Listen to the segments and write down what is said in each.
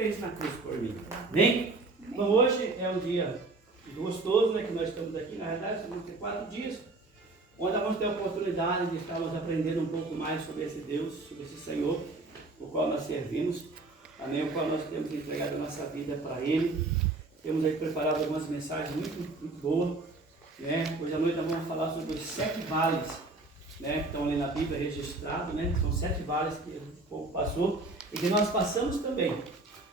fez na cruz por mim. Amém? Então hoje é um dia gostoso, né, que nós estamos aqui. Na verdade, vamos ter 4 dias, onde nós vamos ter a oportunidade de estarmos aprendendo um pouco mais sobre esse Deus, sobre esse Senhor, o qual nós servimos. Amém? O qual nós temos entregado a nossa vida para Ele. Temos aí preparado algumas mensagens muito boas. Né? Hoje à noite nós vamos falar sobre os 7 vales, né, que estão ali na Bíblia registrados, né? São 7 vales que o povo passou e que nós passamos também,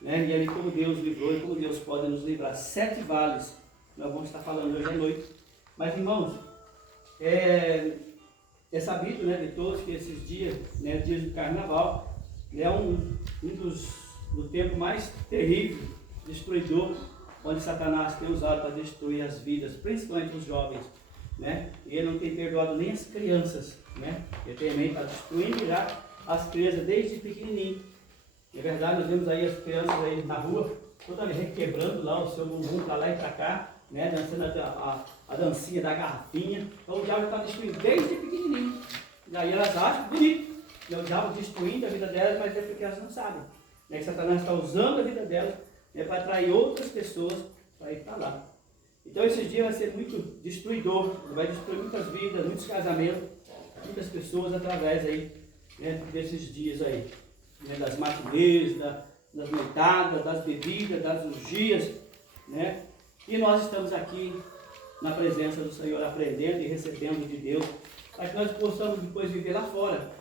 né? E ali como Deus livrou e como Deus pode nos livrar. 7 vales nós vamos estar falando hoje à noite. Mas irmãos, é sabido, né, de todos que esses dias, né, dias do carnaval, é do tempo mais terrível, destruidor, onde Satanás tem usado para destruir as vidas, principalmente os jovens, né? E ele não tem perdoado nem as crianças, né? Ele também está destruindo já as crianças desde pequenininho. É verdade, nós vemos aí as crianças aí na rua, toda vez requebrando lá o seu bumbum para lá e para cá, né? Dançando a dancinha da garrafinha. Então o diabo está destruindo desde pequenininho. E aí elas acham bonito, né? O diabo destruindo a vida delas, mas é porque elas não sabem, né? Que Satanás está usando a vida delas, né, para atrair outras pessoas para ir para lá. Então esses dias vai ser muito destruidor, vai destruir muitas vidas, muitos casamentos, muitas pessoas através aí, né, desses dias aí, né, das matinês, das noitadas, das bebidas, das orgias, né? E nós estamos aqui na presença do Senhor, aprendendo e recebendo de Deus, para que nós possamos depois viver lá fora,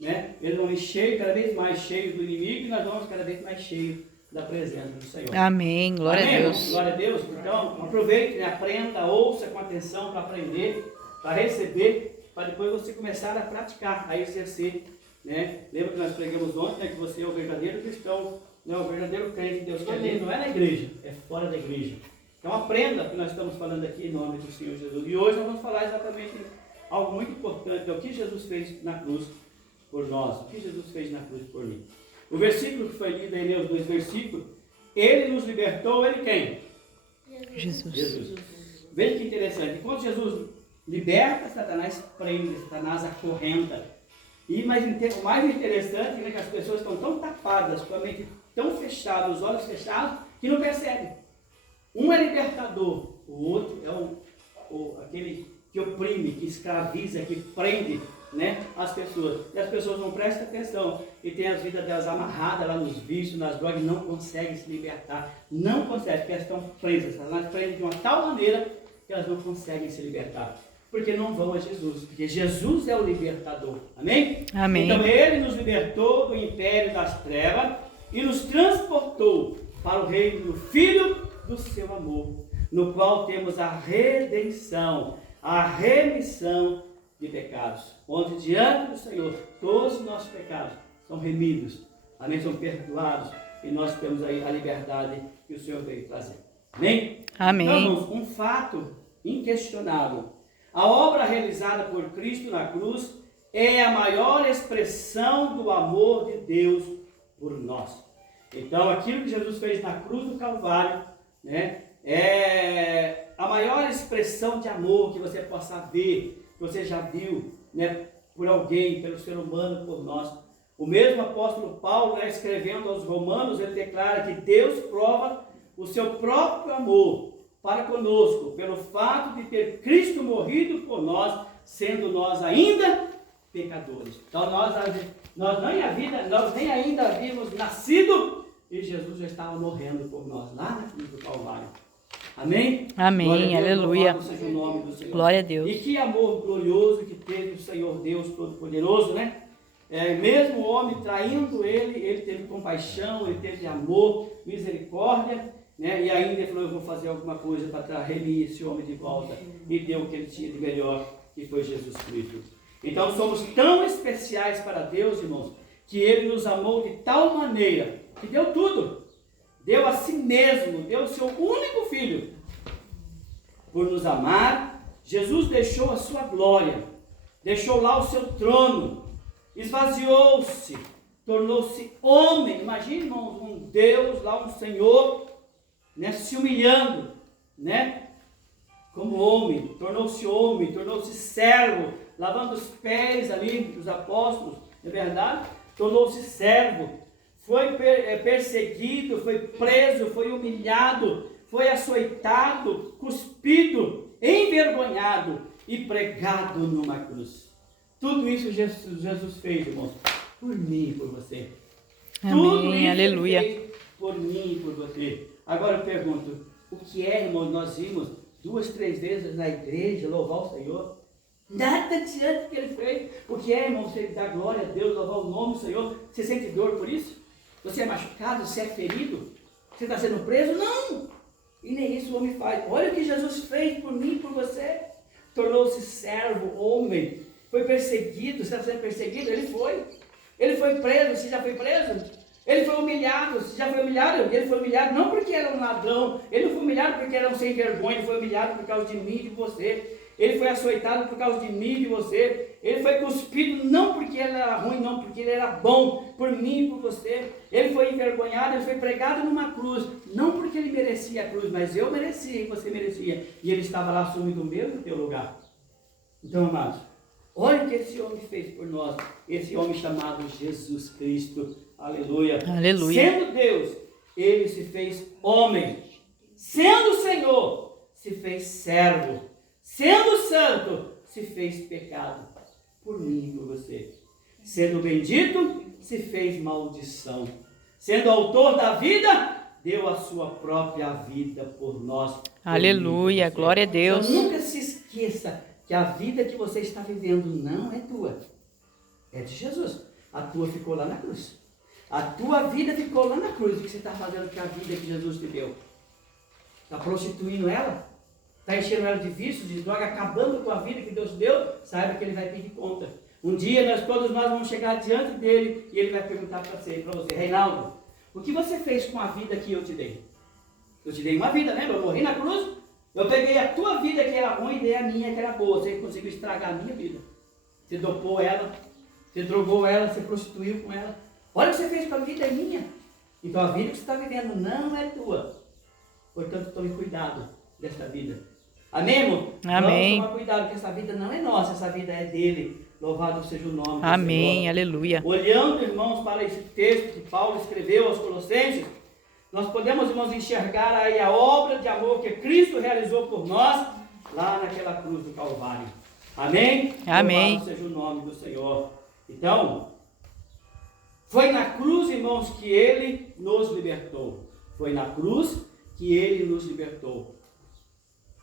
né? Eles vão encher cada vez mais cheios do inimigo e nós vamos cada vez mais cheios da presença do Senhor. Amém, glória Amém, a Deus. Glória a Deus. Então, aproveite, né? Aprenda, ouça com atenção para aprender, para receber, para depois você começar a praticar, a exercer, né? Lembra que nós pregamos ontem, né, que você é o verdadeiro cristão, né, o verdadeiro crente de Deus. Também não é na igreja, é fora da igreja. Então aprenda o que nós estamos falando aqui em nome do Senhor Jesus. E hoje nós vamos falar exatamente algo muito importante, é o que Jesus fez na cruz por nós, o que Jesus fez na cruz por mim. O versículo que foi lido aí, os 2 versículos, ele nos libertou, ele quem? Jesus. Veja que interessante, quando Jesus liberta, Satanás prende, Satanás acorrenta. E o mais interessante é que as pessoas estão tão tapadas, com a mente tão fechada, os olhos fechados, que não percebem. Um é libertador, o outro é aquele que oprime, que escraviza, que prende, né, as pessoas. E as pessoas não prestam atenção e tem as vidas delas amarradas lá nos vícios, nas drogas, e não conseguem se libertar. Não conseguem, porque elas estão presas. Elas prendem de uma tal maneira que elas não conseguem se libertar. Porque não vão a Jesus. Porque Jesus é o libertador. Amém? Amém. Então ele nos libertou do império das trevas e nos transportou para o reino do Filho do seu amor, no qual temos a redenção, a remissão de pecados, onde diante do Senhor todos os nossos pecados são remidos, amém? São perdoados e nós temos aí a liberdade que o Senhor veio trazer. Amém? Amém. Então, irmãos, um fato inquestionável: a obra realizada por Cristo na cruz é a maior expressão do amor de Deus por nós. Então, aquilo que Jesus fez na cruz do Calvário, né, é a maior expressão de amor que você possa ver, que você já viu, né, por alguém, pelo ser humano, por nós. O mesmo apóstolo Paulo, né, escrevendo aos Romanos, ele declara que Deus prova o seu próprio amor para conosco, pelo fato de ter Cristo morrido por nós, sendo nós ainda pecadores. Então nós nem ainda havíamos nascido e Jesus já estava morrendo por nós, lá na cruz do Calvário. Amém? Amém, aleluia. Seja o nome do Senhor. Glória a Deus. E que amor glorioso que teve o Senhor Deus Todo-Poderoso, né? Mesmo o homem traindo ele teve compaixão, ele teve amor, misericórdia, né? E ainda ele falou: eu vou fazer alguma coisa para remir esse homem de volta. E deu o que ele tinha de melhor, que foi Jesus Cristo. Então somos tão especiais para Deus, irmãos, que ele nos amou de tal maneira que deu tudo. Deu a si mesmo, deu o seu único filho. Por nos amar, Jesus deixou a sua glória, deixou lá o seu trono, esvaziou-se, tornou-se homem. Imagine, irmãos, um Deus lá, um Senhor, né, se humilhando, né, como homem, tornou-se servo, lavando os pés ali dos apóstolos, não é verdade? Tornou-se servo, foi perseguido, foi preso, foi humilhado, foi açoitado, cuspido, envergonhado e pregado numa cruz. Tudo isso Jesus fez, irmãos, por mim e por você. Tudo isso aleluia. Ele fez por mim e por você. Agora eu pergunto, o que é, irmãos, nós vimos 2, 3 vezes na igreja louvar o Senhor? Nada adianta que ele fez. O que é, irmão, você dá glória a Deus, louvar o nome do Senhor? Você sente dor por isso? Você é machucado? Você é ferido? Você está sendo preso? Não! E nem isso o homem faz. Olha o que Jesus fez por mim e por você. Tornou-se servo, homem. Foi perseguido. Você está sendo perseguido? Ele foi. Ele foi preso. Você já foi preso? Ele foi humilhado. Você já foi humilhado? Ele foi humilhado não porque era um ladrão. Ele não foi humilhado porque era um sem vergonha. Ele foi humilhado por causa de mim e de você. Ele foi açoitado por causa de mim e de você. Ele foi cuspido não porque ele era ruim, não, porque ele era bom, por mim e por você. Ele foi envergonhado, ele foi pregado numa cruz, não porque ele merecia a cruz, mas eu merecia e você merecia. E ele estava lá assumindo o meu no teu lugar. Então, amados, olha o que esse homem fez por nós. Esse homem chamado Jesus Cristo. Aleluia. Aleluia. Sendo Deus, ele se fez homem. Sendo Senhor, se fez servo. Sendo santo, se fez pecado, por mim e por você. Sendo bendito, se fez maldição. Sendo autor da vida, deu a sua própria vida por nós. Aleluia, glória a Deus. Então, nunca se esqueça que a vida que você está vivendo não é tua, é de Jesus. A tua ficou lá na cruz. A tua vida ficou lá na cruz. O que você está fazendo com a vida que Jesus te deu? Está prostituindo ela? Está enchendo ela de vícios, de droga, acabando com a vida que Deus deu? Saiba que Ele vai pedir conta. Um dia todos nós vamos chegar diante dEle e Ele vai perguntar para você, Reinaldo, o que você fez com a vida que eu te dei? Eu te dei uma vida, lembra? Eu morri na cruz, eu peguei a tua vida que era ruim e dei a minha que era boa. Você conseguiu estragar a minha vida. Você dopou ela, você drogou ela, você prostituiu com ela. Olha o que você fez com a vida, é minha. Então a vida que você está vivendo não é tua. Portanto, tome cuidado desta vida. Amém, irmão? Amém. Vamos tomar cuidado, que essa vida não é nossa, essa vida é dele. Louvado seja o nome do Amém, Senhor. aleluia. Olhando, irmãos, para esse texto que Paulo escreveu aos Colossenses, nós podemos, irmãos, enxergar aí a obra de amor que Cristo realizou por nós, lá naquela cruz do Calvário. Amém? Amém. Louvado seja o nome do Senhor. Então, foi na cruz, irmãos, que Ele nos libertou. Foi na cruz que Ele nos libertou.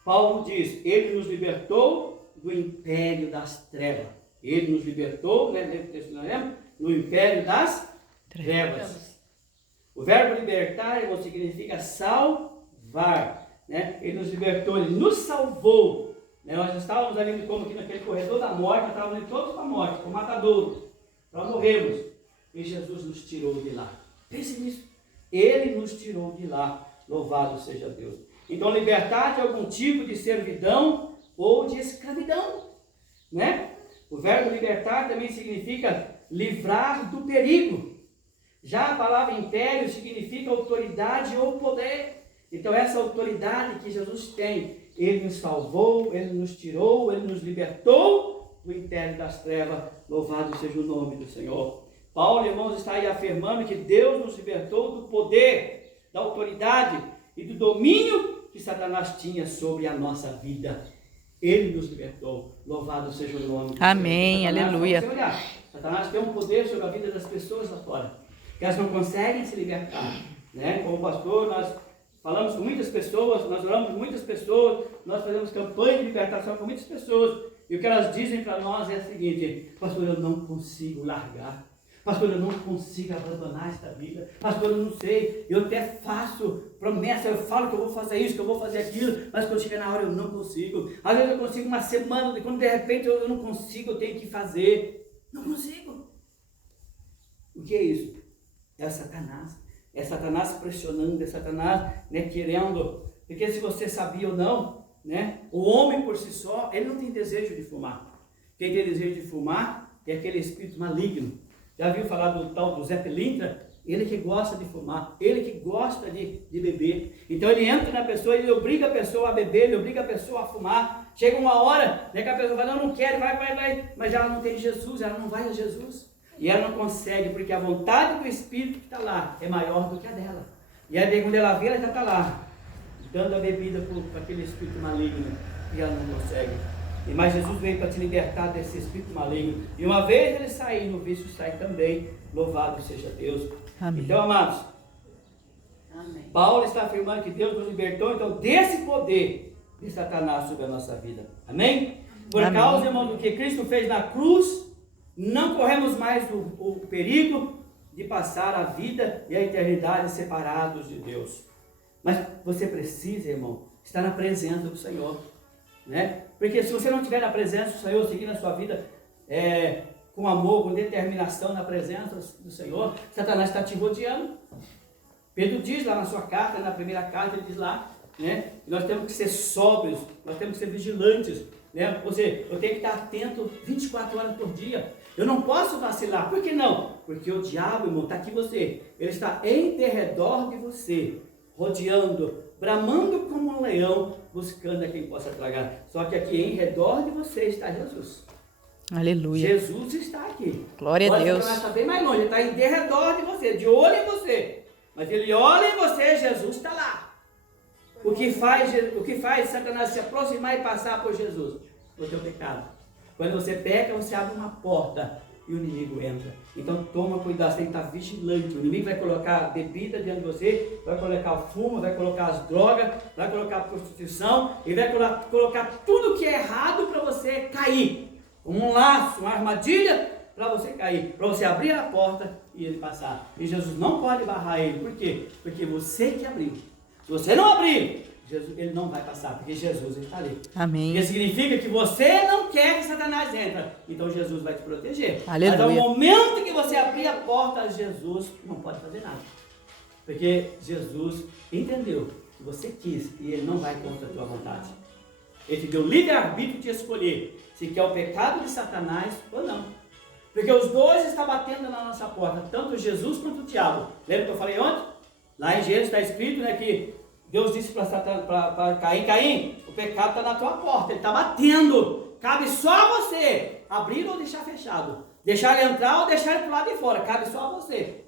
Paulo diz, Ele nos libertou do império das trevas. Ele nos libertou, né, no império das trevas. O verbo libertar, irmão, significa salvar. Né? Ele nos libertou, Ele nos salvou. Né? Nós estávamos ali como aqui naquele corredor da morte, nós estávamos ali todos para a morte, para o matadouro. Nós morremos. E Jesus nos tirou de lá. Pense nisso. Ele nos tirou de lá. Louvado seja Deus. Então, libertar de algum tipo de servidão ou de escravidão. Né? O verbo libertar também significa livrar do perigo. Já a palavra império significa autoridade ou poder. Então, essa autoridade que Jesus tem, Ele nos salvou, Ele nos tirou, Ele nos libertou do império das trevas. Louvado seja o nome do Senhor. Paulo, irmãos, está aí afirmando que Deus nos libertou do poder, da autoridade e do domínio que Satanás tinha sobre a nossa vida. Ele nos libertou. Louvado seja o nome do Amém, Senhor. Satanás, aleluia. você olhar, Satanás tem um poder sobre a vida das pessoas lá fora, que elas não conseguem se libertar. Né? Como pastor, nós falamos com muitas pessoas, nós oramos com muitas pessoas, nós fazemos campanha de libertação com muitas pessoas, e o que elas dizem para nós é o seguinte: pastor, eu não consigo largar. Pastor, eu não consigo abandonar esta vida. Pastor, eu não sei, eu até faço promessa, eu falo que eu vou fazer isso, que eu vou fazer aquilo, mas quando chega na hora eu não consigo. Às vezes eu consigo uma semana, quando de repente eu não consigo, eu tenho que fazer. Não consigo. O que é isso? É Satanás. É Satanás pressionando, é Satanás, né, querendo. Porque se você sabia ou não, né, o homem por si só, ele não tem desejo de fumar. Quem tem desejo de fumar é aquele espírito maligno. Já viu falar do tal do Zé Pilintra? Ele que gosta de fumar, ele que gosta de beber. Então ele entra na pessoa, ele obriga a pessoa a beber, ele obriga a pessoa a fumar. Chega uma hora, né, que a pessoa fala, não quero, vai, mas ela não tem Jesus, ela não vai a Jesus. E ela não consegue, porque a vontade do Espírito que está lá é maior do que a dela. E aí quando ela vê, ela já está lá, dando a bebida para aquele espírito maligno, e ela não consegue. Mas Jesus veio para te libertar desse espírito maligno. E uma vez ele sair, no vício sai também. Louvado seja Deus. Amém. Então, amados, Amém. Paulo está afirmando que Deus nos libertou, então, desse poder de Satanás sobre a nossa vida. Amém? Por Amém. causa, irmão, do que Cristo fez na cruz, não corremos mais o perigo de passar a vida e a eternidade separados de Deus. Mas você precisa, irmão, estar na presença do Senhor, né? Porque se você não estiver na presença do Senhor, seguindo a sua vida com amor, com determinação na presença do Senhor, Satanás está te rodeando. Pedro diz lá na sua carta, na primeira carta, ele diz lá, né? Nós temos que ser sóbrios, nós temos que ser vigilantes, né? Ou seja, eu tenho que estar atento 24 horas por dia. Eu não posso vacilar. Por que não? Porque o diabo, irmão, está aqui você. Ele está em derredor de você, rodeando, bramando como um leão, buscando a quem possa tragar. Só que aqui em redor de você está Jesus. Aleluia. Jesus está aqui. Glória a Deus. Satanás está bem mais longe, ele está em derredor de você, de olho em você. Mas ele olha em você, Jesus está lá. O que faz Satanás se aproximar e passar por Jesus? O teu pecado. Quando você peca, você abre uma porta e o inimigo entra. Então toma cuidado, você tem que estar vigilante. O inimigo vai colocar bebida diante de você, vai colocar o fumo, vai colocar as drogas, vai colocar a prostituição, e vai colocar tudo que é errado para você cair. Um laço, uma armadilha para você cair, para você abrir a porta e ele passar. E Jesus não pode barrar ele. Por quê? Porque você que abriu. Se você não abrir, ele não vai passar, porque Jesus está ali. Amém. Porque significa que você não quer que Satanás entre. Então Jesus vai te proteger. Aleluia. Mas ao momento que você abrir a porta, Jesus não pode fazer nada. Porque Jesus entendeu que você quis e ele não vai contra a tua vontade. Ele te deu livre-arbítrio de escolher se quer o pecado de Satanás ou não. Porque os dois estão batendo na nossa porta, tanto Jesus quanto o diabo. Lembra que eu falei ontem? Lá em Gênesis está escrito, né, que Deus disse para Caim, Caim, o pecado está na tua porta, ele está batendo. Cabe só a você abrir ou deixar fechado. Deixar ele entrar ou deixar ele para o lado de fora. Cabe só a você.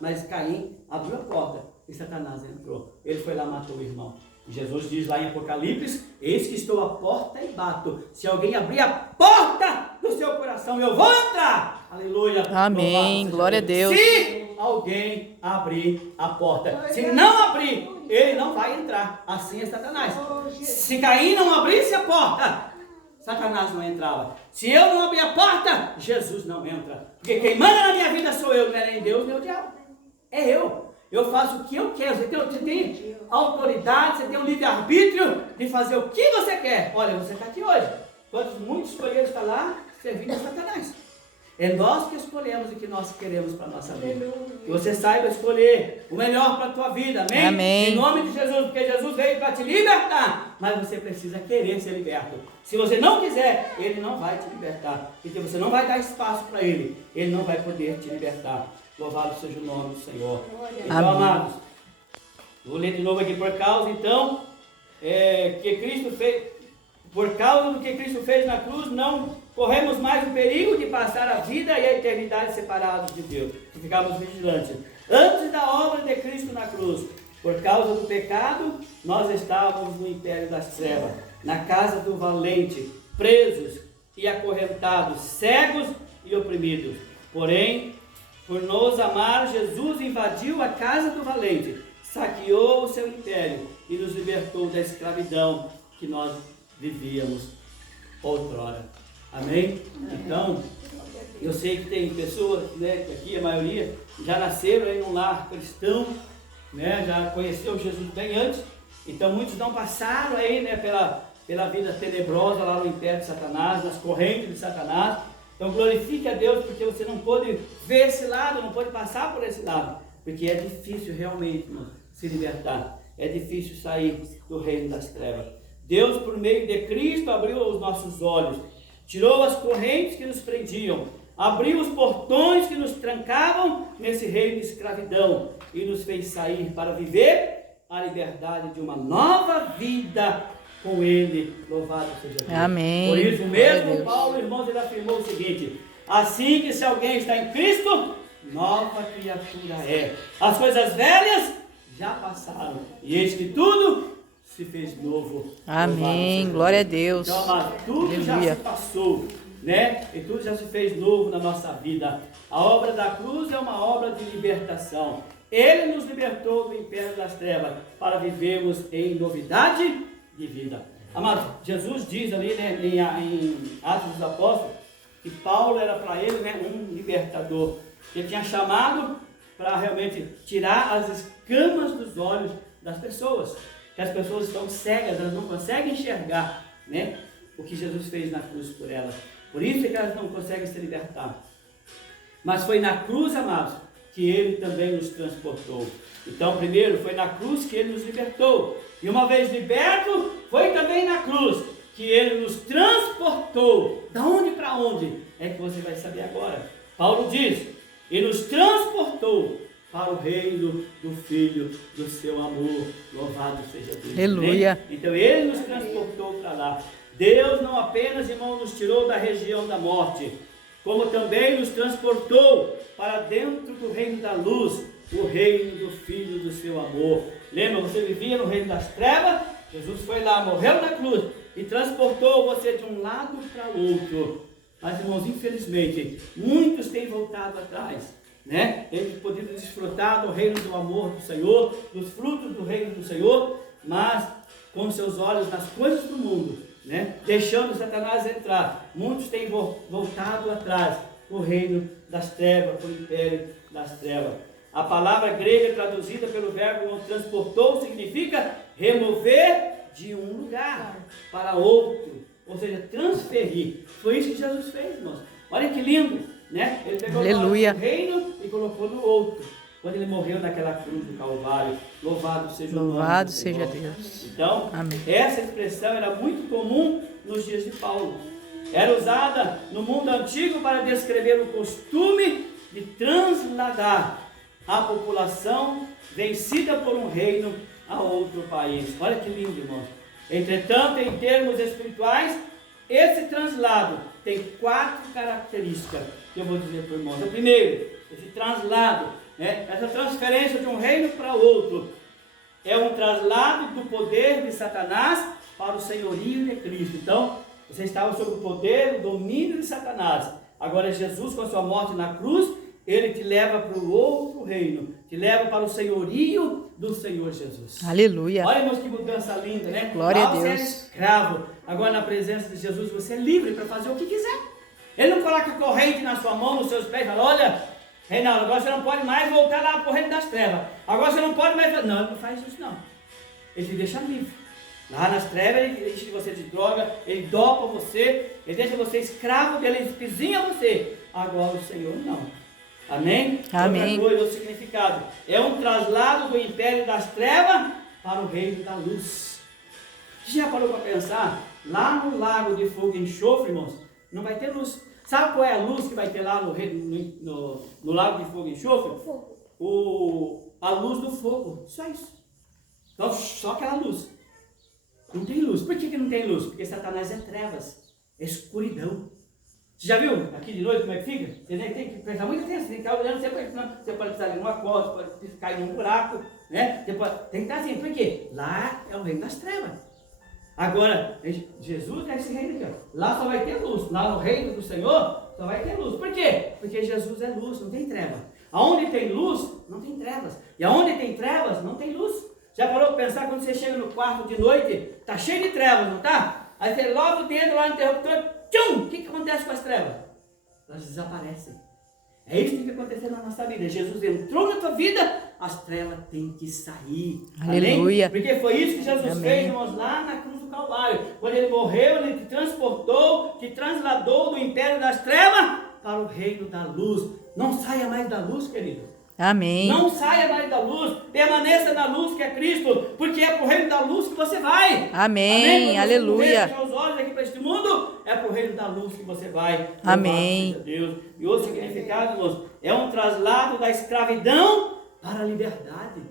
Mas Caim abriu a porta e Satanás entrou. Ele foi lá e matou o irmão. Jesus diz lá em Apocalipse, eis que estou à porta e bato. Se alguém abrir a porta do seu coração, eu vou entrar. Aleluia. Amém. Glória a Deus. Se alguém abrir a porta. Se não abrir, ele não vai entrar. Assim é Satanás. Se Caim não abrisse a porta, Satanás não entrava. Se eu não abrir a porta, Jesus não entra. Porque quem manda na minha vida sou eu, não é nem Deus, nem o diabo. É eu. Eu faço o que eu quero. Você tem autoridade, você tem o livre-arbítrio de fazer o que você quer. Olha, você está aqui hoje. Muitos escolheram estar lá servindo a Satanás. É nós que escolhemos o que nós queremos para a nossa vida. Que você saiba escolher o melhor para a tua vida. Amém? Amém. Em nome de Jesus, porque Jesus veio para te libertar. Mas você precisa querer ser liberto. Se você não quiser, ele não vai te libertar. Porque você não vai dar espaço para ele. Ele não vai poder te libertar. Louvado seja o nome do Senhor. Então, Amém. amados, vou ler de novo aqui. Por causa, então, que Cristo fez, por causa do que Cristo fez na cruz, não corremos mais o perigo de passar a vida e a eternidade separados de Deus. Se ficarmos vigilantes. Antes da obra de Cristo na cruz, por causa do pecado, nós estávamos no império das trevas, na casa do valente, presos e acorrentados, cegos e oprimidos. Porém, por nos amar, Jesus invadiu a casa do valente, saqueou o seu império e nos libertou da escravidão que nós vivíamos outrora. Amém? Então, eu sei que tem pessoas, né, que aqui a maioria já nasceram em um lar cristão, né, já conheceu Jesus bem antes. Então muitos não passaram aí, né, pela vida tenebrosa lá no império de Satanás, nas correntes de Satanás. Então glorifique a Deus, porque você não pôde ver esse lado, não pôde passar por esse lado, porque é difícil realmente, irmão, se libertar, é difícil sair do reino das trevas. Deus, por meio de Cristo, abriu os nossos olhos, tirou as correntes que nos prendiam, abriu os portões que nos trancavam nesse reino de escravidão e nos fez sair para viver a liberdade de uma nova vida com Ele. Louvado seja Deus. Amém. Por isso Glória a mesmo Deus. Paulo, irmãos, ele afirmou o seguinte: Assim que se alguém está em Cristo, nova criatura é. As coisas velhas já passaram, e eis que tudo se fez novo. Amém. Glória a Deus. Então, amado, tudo já Aleluia. se passou, né? E tudo já se fez novo na nossa vida. A obra da cruz é uma obra de libertação. Ele nos libertou do império das trevas para vivermos em novidade de vida. Amado, Jesus diz ali, né, em Atos dos Apóstolos, que Paulo era para ele, né, um libertador. Ele tinha chamado para realmente tirar as escamas dos olhos das pessoas. Que as pessoas estão cegas, elas não conseguem enxergar, né, o que Jesus fez na cruz por elas. Por isso é que elas não conseguem se libertar. Mas foi na cruz, amados, que Ele também nos transportou. Então, primeiro, foi na cruz que Ele nos libertou. E uma vez liberto, foi também na cruz que Ele nos transportou. Da onde para onde? É que você vai saber agora. Paulo diz, Ele nos transportou para o reino do Filho do seu amor. Louvado seja Deus. Aleluia. Então, Ele nos transportou para lá. Deus não apenas, irmão, nos tirou da região da morte, como também nos transportou para dentro do reino da luz, o reino do Filho do seu amor. Lembra, você vivia no reino das trevas, Jesus foi lá, morreu na cruz e transportou você de um lado para o outro. Mas, irmãos, infelizmente, muitos têm voltado atrás, né? Eles poderiam desfrutar do reino do amor do Senhor, dos frutos do reino do Senhor, mas com seus olhos nas coisas do mundo, né? Deixando Satanás entrar. Muitos têm voltado atrás o reino das trevas, o império das trevas. A palavra grega traduzida pelo verbo transportou significa remover de um lugar para outro, ou seja, transferir. Foi isso que Jesus fez, irmãos. Olha que lindo, né? Ele pegou o reino e colocou no outro, quando ele morreu naquela cruz do Calvário. Louvado seja o nome do Senhor. Louvado seja Deus. Então, amém. Essa expressão era muito comum nos dias de Paulo. Era usada no mundo antigo para descrever o costume de transladar a população vencida por um reino a outro país. Olha que lindo, irmãos. Entretanto, em termos espirituais, esse translado tem 4 características que eu vou dizer para os irmãos. O primeiro, esse translado, né, essa transferência de um reino para outro, é um traslado do poder de Satanás para o senhorio de Cristo. Então, você estava sob o poder, o domínio de Satanás. Agora Jesus, com a sua morte na cruz, Ele te leva para o outro reino, te leva para o senhorio do Senhor Jesus. Aleluia. Olha, irmãos, que mudança linda, né? Glória a Deus. Você é escravo. Agora, na presença de Jesus, você é livre para fazer o que quiser. Ele não coloca corrente na sua mão, nos seus pés, e fala, olha, Reinaldo, agora você não pode mais voltar lá para o reino das trevas. Agora você não pode mais... Não, ele não faz isso, não. Ele te deixa livre. Lá nas trevas, ele enche você de droga, ele dopa você, ele deixa você escravo dele, ele pisinha você. Agora o Senhor não. Amém? Amém. Outra coisa, o significado. É um traslado do império das trevas para o reino da luz. Você já parou para pensar? Lá no lago de fogo e enxofre, irmãos, não vai ter luz. Sabe qual é a luz que vai ter lá no lago de fogo e enxofre? A luz do fogo. Só isso. Então, só aquela luz. Não tem luz. Por que não tem luz? Porque Satanás é trevas, é escuridão. Você já viu aqui de noite como é que fica? Você tem que prestar muita atenção, você tem que estar olhando, você pode estar ali numa corda, você pode cair num buraco, né? Tem que estar assim, por quê? Lá é o reino das trevas. Agora, Jesus é esse reino aqui, ó. Lá só vai ter luz, lá no reino do Senhor só vai ter luz. Por quê? Porque Jesus é luz, não tem treva. Aonde tem luz, não tem trevas. E aonde tem trevas, não tem luz. Já parou para pensar quando você chega no quarto de noite, tá cheio de trevas, não tá? Aí você logo o dedo lá no interruptor, tchum! O que acontece com as trevas? Elas desaparecem. É isso que tem que acontecer na nossa vida. Jesus entrou na tua vida, as trevas têm que sair. Aleluia. Amém? Porque foi isso que Jesus Amém. fez, irmãos, lá na cruz do Calvário. Quando ele morreu, ele te transportou, te trasladou do império das trevas para o reino da luz. Não saia mais da luz, querido. Amém. Não saia mais da luz, permaneça na luz que é Cristo, porque é para o reino da luz que você vai. Amém. Quando Aleluia. você fechar os olhos aqui para este mundo, é para o reino da luz que você vai. Amém. Louvado seja Deus. E outro significado, irmãos, é um traslado da escravidão para a liberdade.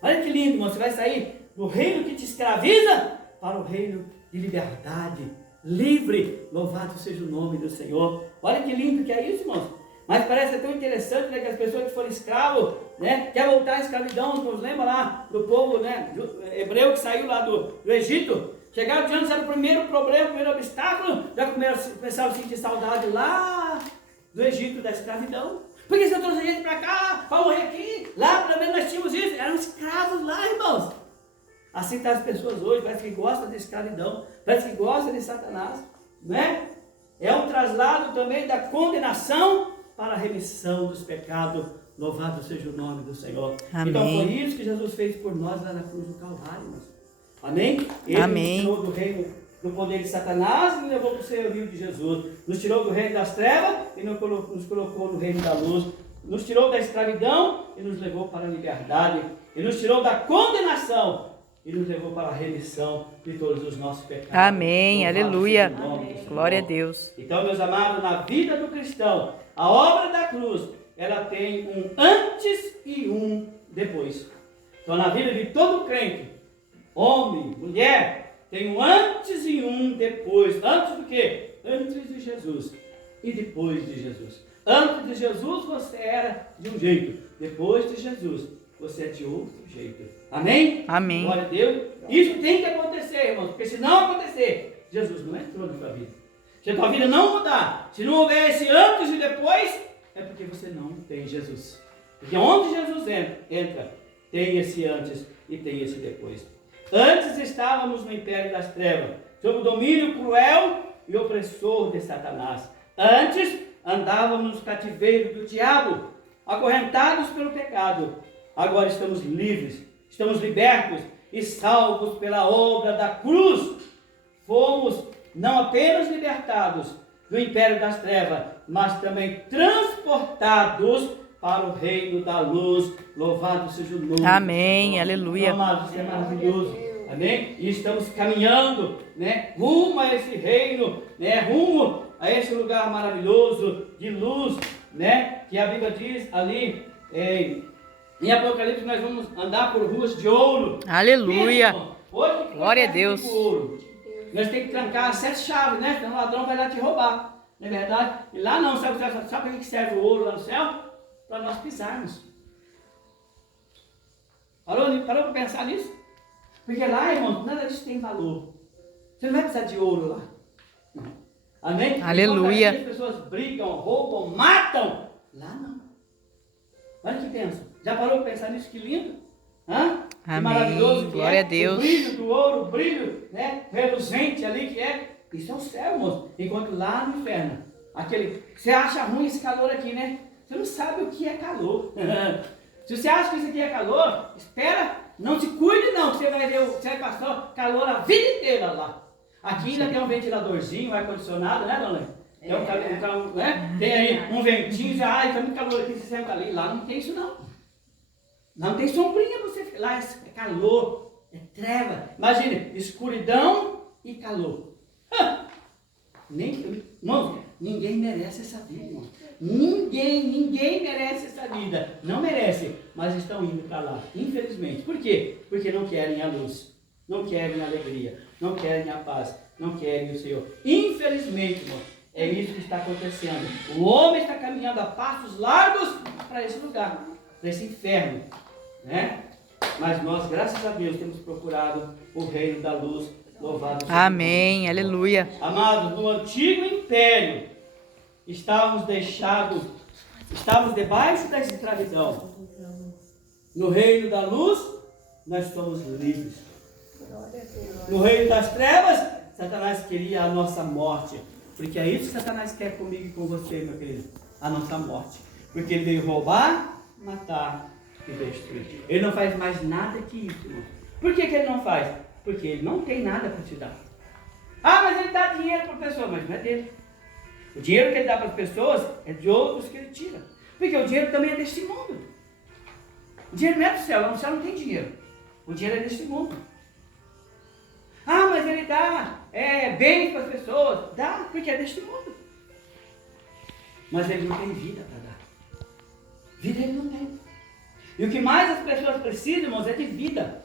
Olha que lindo, irmão, você vai sair do reino que te escraviza para o reino de liberdade. Livre, louvado seja o nome do Senhor. Olha que lindo que é isso, irmãos. Mas parece tão interessante, né, que as pessoas que foram escravos, né, quer voltar à escravidão. Nos lembra lá do povo, né, hebreu que saiu lá do Egito. Chegaram diante, era o primeiro problema, o primeiro obstáculo, já começaram a sentir saudade lá do Egito, da escravidão. Por que você trouxe a gente para cá, para morrer aqui? Lá, pelo menos nós tínhamos isso, eram escravos lá, irmãos. Assim estão as pessoas hoje, parece que gostam de escravidão, parece que gostam de Satanás, né? É um traslado também da condenação para a remissão dos pecados. Louvado seja o nome do Senhor. Amém. Então foi isso que Jesus fez por nós lá na cruz do Calvário, irmãos. Amém? Ele Amém. nos tirou do reino do poder de Satanás e nos levou para o senhorio de Jesus. Nos tirou do reino das trevas e nos colocou no reino da luz. Nos tirou da escravidão e nos levou para a liberdade. E nos tirou da condenação e nos levou para a remissão de todos os nossos pecados. Amém, Louvado aleluia. seja o nome do Senhor. Glória a Deus. Então, meus amados, na vida do cristão, a obra da cruz, ela tem um antes e um depois. Então, na vida de todo crente, homem, mulher, tem um antes e um depois. Antes do quê? Antes de Jesus e depois de Jesus. Antes de Jesus você era de um jeito, depois de Jesus você é de outro jeito. Amém? Amém. Glória a Deus. Isso tem que acontecer, irmãos, porque se não acontecer, Jesus não entrou na tua vida. Se a tua vida não mudar, se não houver esse antes e depois, é porque você não tem Jesus. Porque onde Jesus entra, tem esse antes e tem esse depois. Antes estávamos no império das trevas, sob o domínio cruel e opressor de Satanás. Antes andávamos no cativeiro do diabo, acorrentados pelo pecado. Agora estamos livres, estamos libertos e salvos pela obra da cruz. Fomos não apenas libertados do império das trevas, mas também transportados para o reino da luz. Louvado seja o nome. Amém, aleluia. Amados, isso é maravilhoso. Amém? E estamos caminhando, né, rumo a esse reino, né, rumo a esse lugar maravilhoso de luz, né, que a Bíblia diz ali em Apocalipse, nós vamos andar por ruas de ouro. Aleluia. Hoje, Glória a Deus. Ouro. Nós temos que trancar as 7 chaves, né? Senão o ladrão vai lá te roubar. Não é verdade? E lá não, sabe para que serve o ouro lá no céu? Para nós pisarmos. Parou para pensar nisso? Porque lá, irmão, nada disso tem valor. Você não vai precisar de ouro lá. Amém? Aleluia. Enquanto aqui as pessoas brigam, roubam, matam. Lá não. Olha que pensa. Já parou para pensar nisso? Que lindo? Hã? Que Amém. maravilhoso que Glória é. a Deus. O brilho do ouro, o brilho, né, reluzente ali que é. Isso é o céu, moço. Enquanto lá no inferno, você acha ruim esse calor aqui, né? Você não sabe o que é calor. Se você acha que isso aqui é calor, espera, não se cuide não, que você vai passar calor a vida inteira lá. Aqui ainda tem um ventiladorzinho, um ar-condicionado, né, dona? Né? Tem aí um ventinho, já, tá muito calor aqui, você senta ali. Lá não tem isso não. Não tem sombrinha, você lá é calor, é treva. Imagine, escuridão e calor. Irmão, ninguém merece essa vida, irmão. Ninguém merece essa vida. Não merece, mas estão indo para lá, infelizmente. Por quê? Porque não querem a luz, não querem a alegria, não querem a paz, não querem o Senhor. Infelizmente, irmão, é isso que está acontecendo. O homem está caminhando a passos largos para esse lugar, para esse inferno, né? Mas nós, graças a Deus, temos procurado o reino da luz. Louvado seja Amém, aleluia. Amados, no antigo império, estávamos debaixo da escravidão. No reino da luz, nós somos livres. No reino das trevas, Satanás queria a nossa morte. Porque é isso que Satanás quer comigo e com você, meu querido. A nossa morte. Porque ele veio roubar, matar e destruir. Ele não faz mais nada que isso, irmão. Por que ele não faz? Porque ele não tem nada para te dar. Ah, mas ele dá dinheiro para a pessoa, mas não é dele. O dinheiro que ele dá para as pessoas é de outros que ele tira. Porque o dinheiro também é deste mundo. O dinheiro não é do céu, no céu não tem dinheiro. O dinheiro é deste mundo. Ah, mas ele dá bens para as pessoas. Dá, porque é deste mundo. Mas ele não tem vida para dar. Vida ele não tem. E o que mais as pessoas precisam, irmãos, é de vida.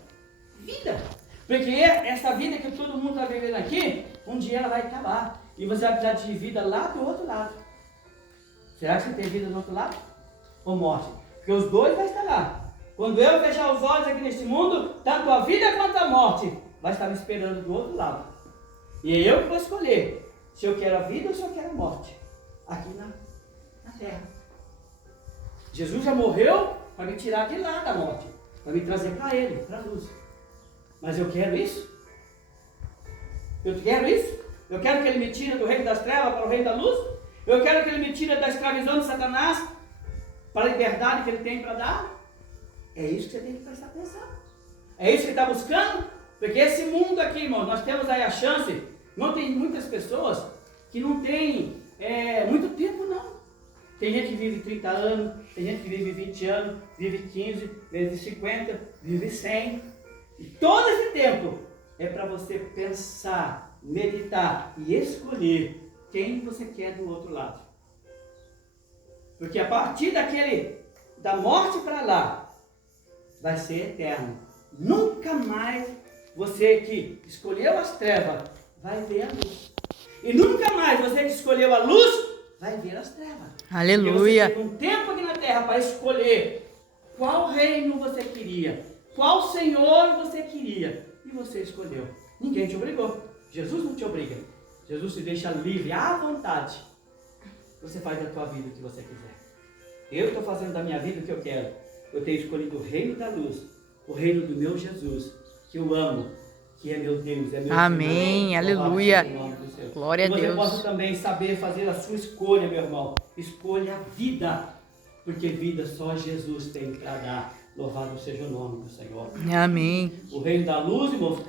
Vida. Porque essa vida que todo mundo está vivendo aqui, um dia ela vai acabar. E você vai precisar de vida lá do outro lado. Será que você tem vida do outro lado? Ou morte? Porque os dois vão estar lá. Quando eu fechar os olhos aqui neste mundo, tanto a vida quanto a morte vai estar me esperando do outro lado. E é eu que vou escolher se eu quero a vida ou se eu quero a morte. Aqui na terra. Jesus já morreu para me tirar de lá da morte. Para me trazer para Ele, para a luz. Mas eu quero isso? Eu quero isso? Eu quero que Ele me tire do reino das trevas para o reino da luz? Eu quero que Ele me tire da escravidão de Satanás para a liberdade que Ele tem para dar? É isso que você tem que prestar atenção. É isso que Ele está buscando? Porque esse mundo aqui, irmão, nós temos aí a chance. Não tem muitas pessoas que não têm muito tempo, não. Tem gente que vive 30 anos, tem gente que vive 20 anos, vive 15, vive 50, vive 100. E todo esse tempo é para você pensar, meditar e escolher quem você quer do outro lado. Porque a partir da morte para lá, vai ser eterno. Nunca mais você que escolheu as trevas vai ver a luz. E nunca mais você que escolheu a luz vai ver as trevas. Aleluia. Porque você teve um tempo aqui na terra para escolher qual reino você queria, qual Senhor você queria, e você escolheu. Ninguém te obrigou. Jesus não te obriga. Jesus te deixa livre, à vontade. Você faz da tua vida o que você quiser. Eu estou fazendo da minha vida o que eu quero. Eu tenho escolhido o reino da luz, o reino do meu Jesus, que eu amo, que é meu Deus, é meu Amém, Senhor. aleluia. Glória a Deus. Você possa também saber fazer a sua escolha, meu irmão. Escolha a vida, porque vida só Jesus tem para dar. Louvado seja o nome do Senhor. Amém. O reino da luz, irmãos,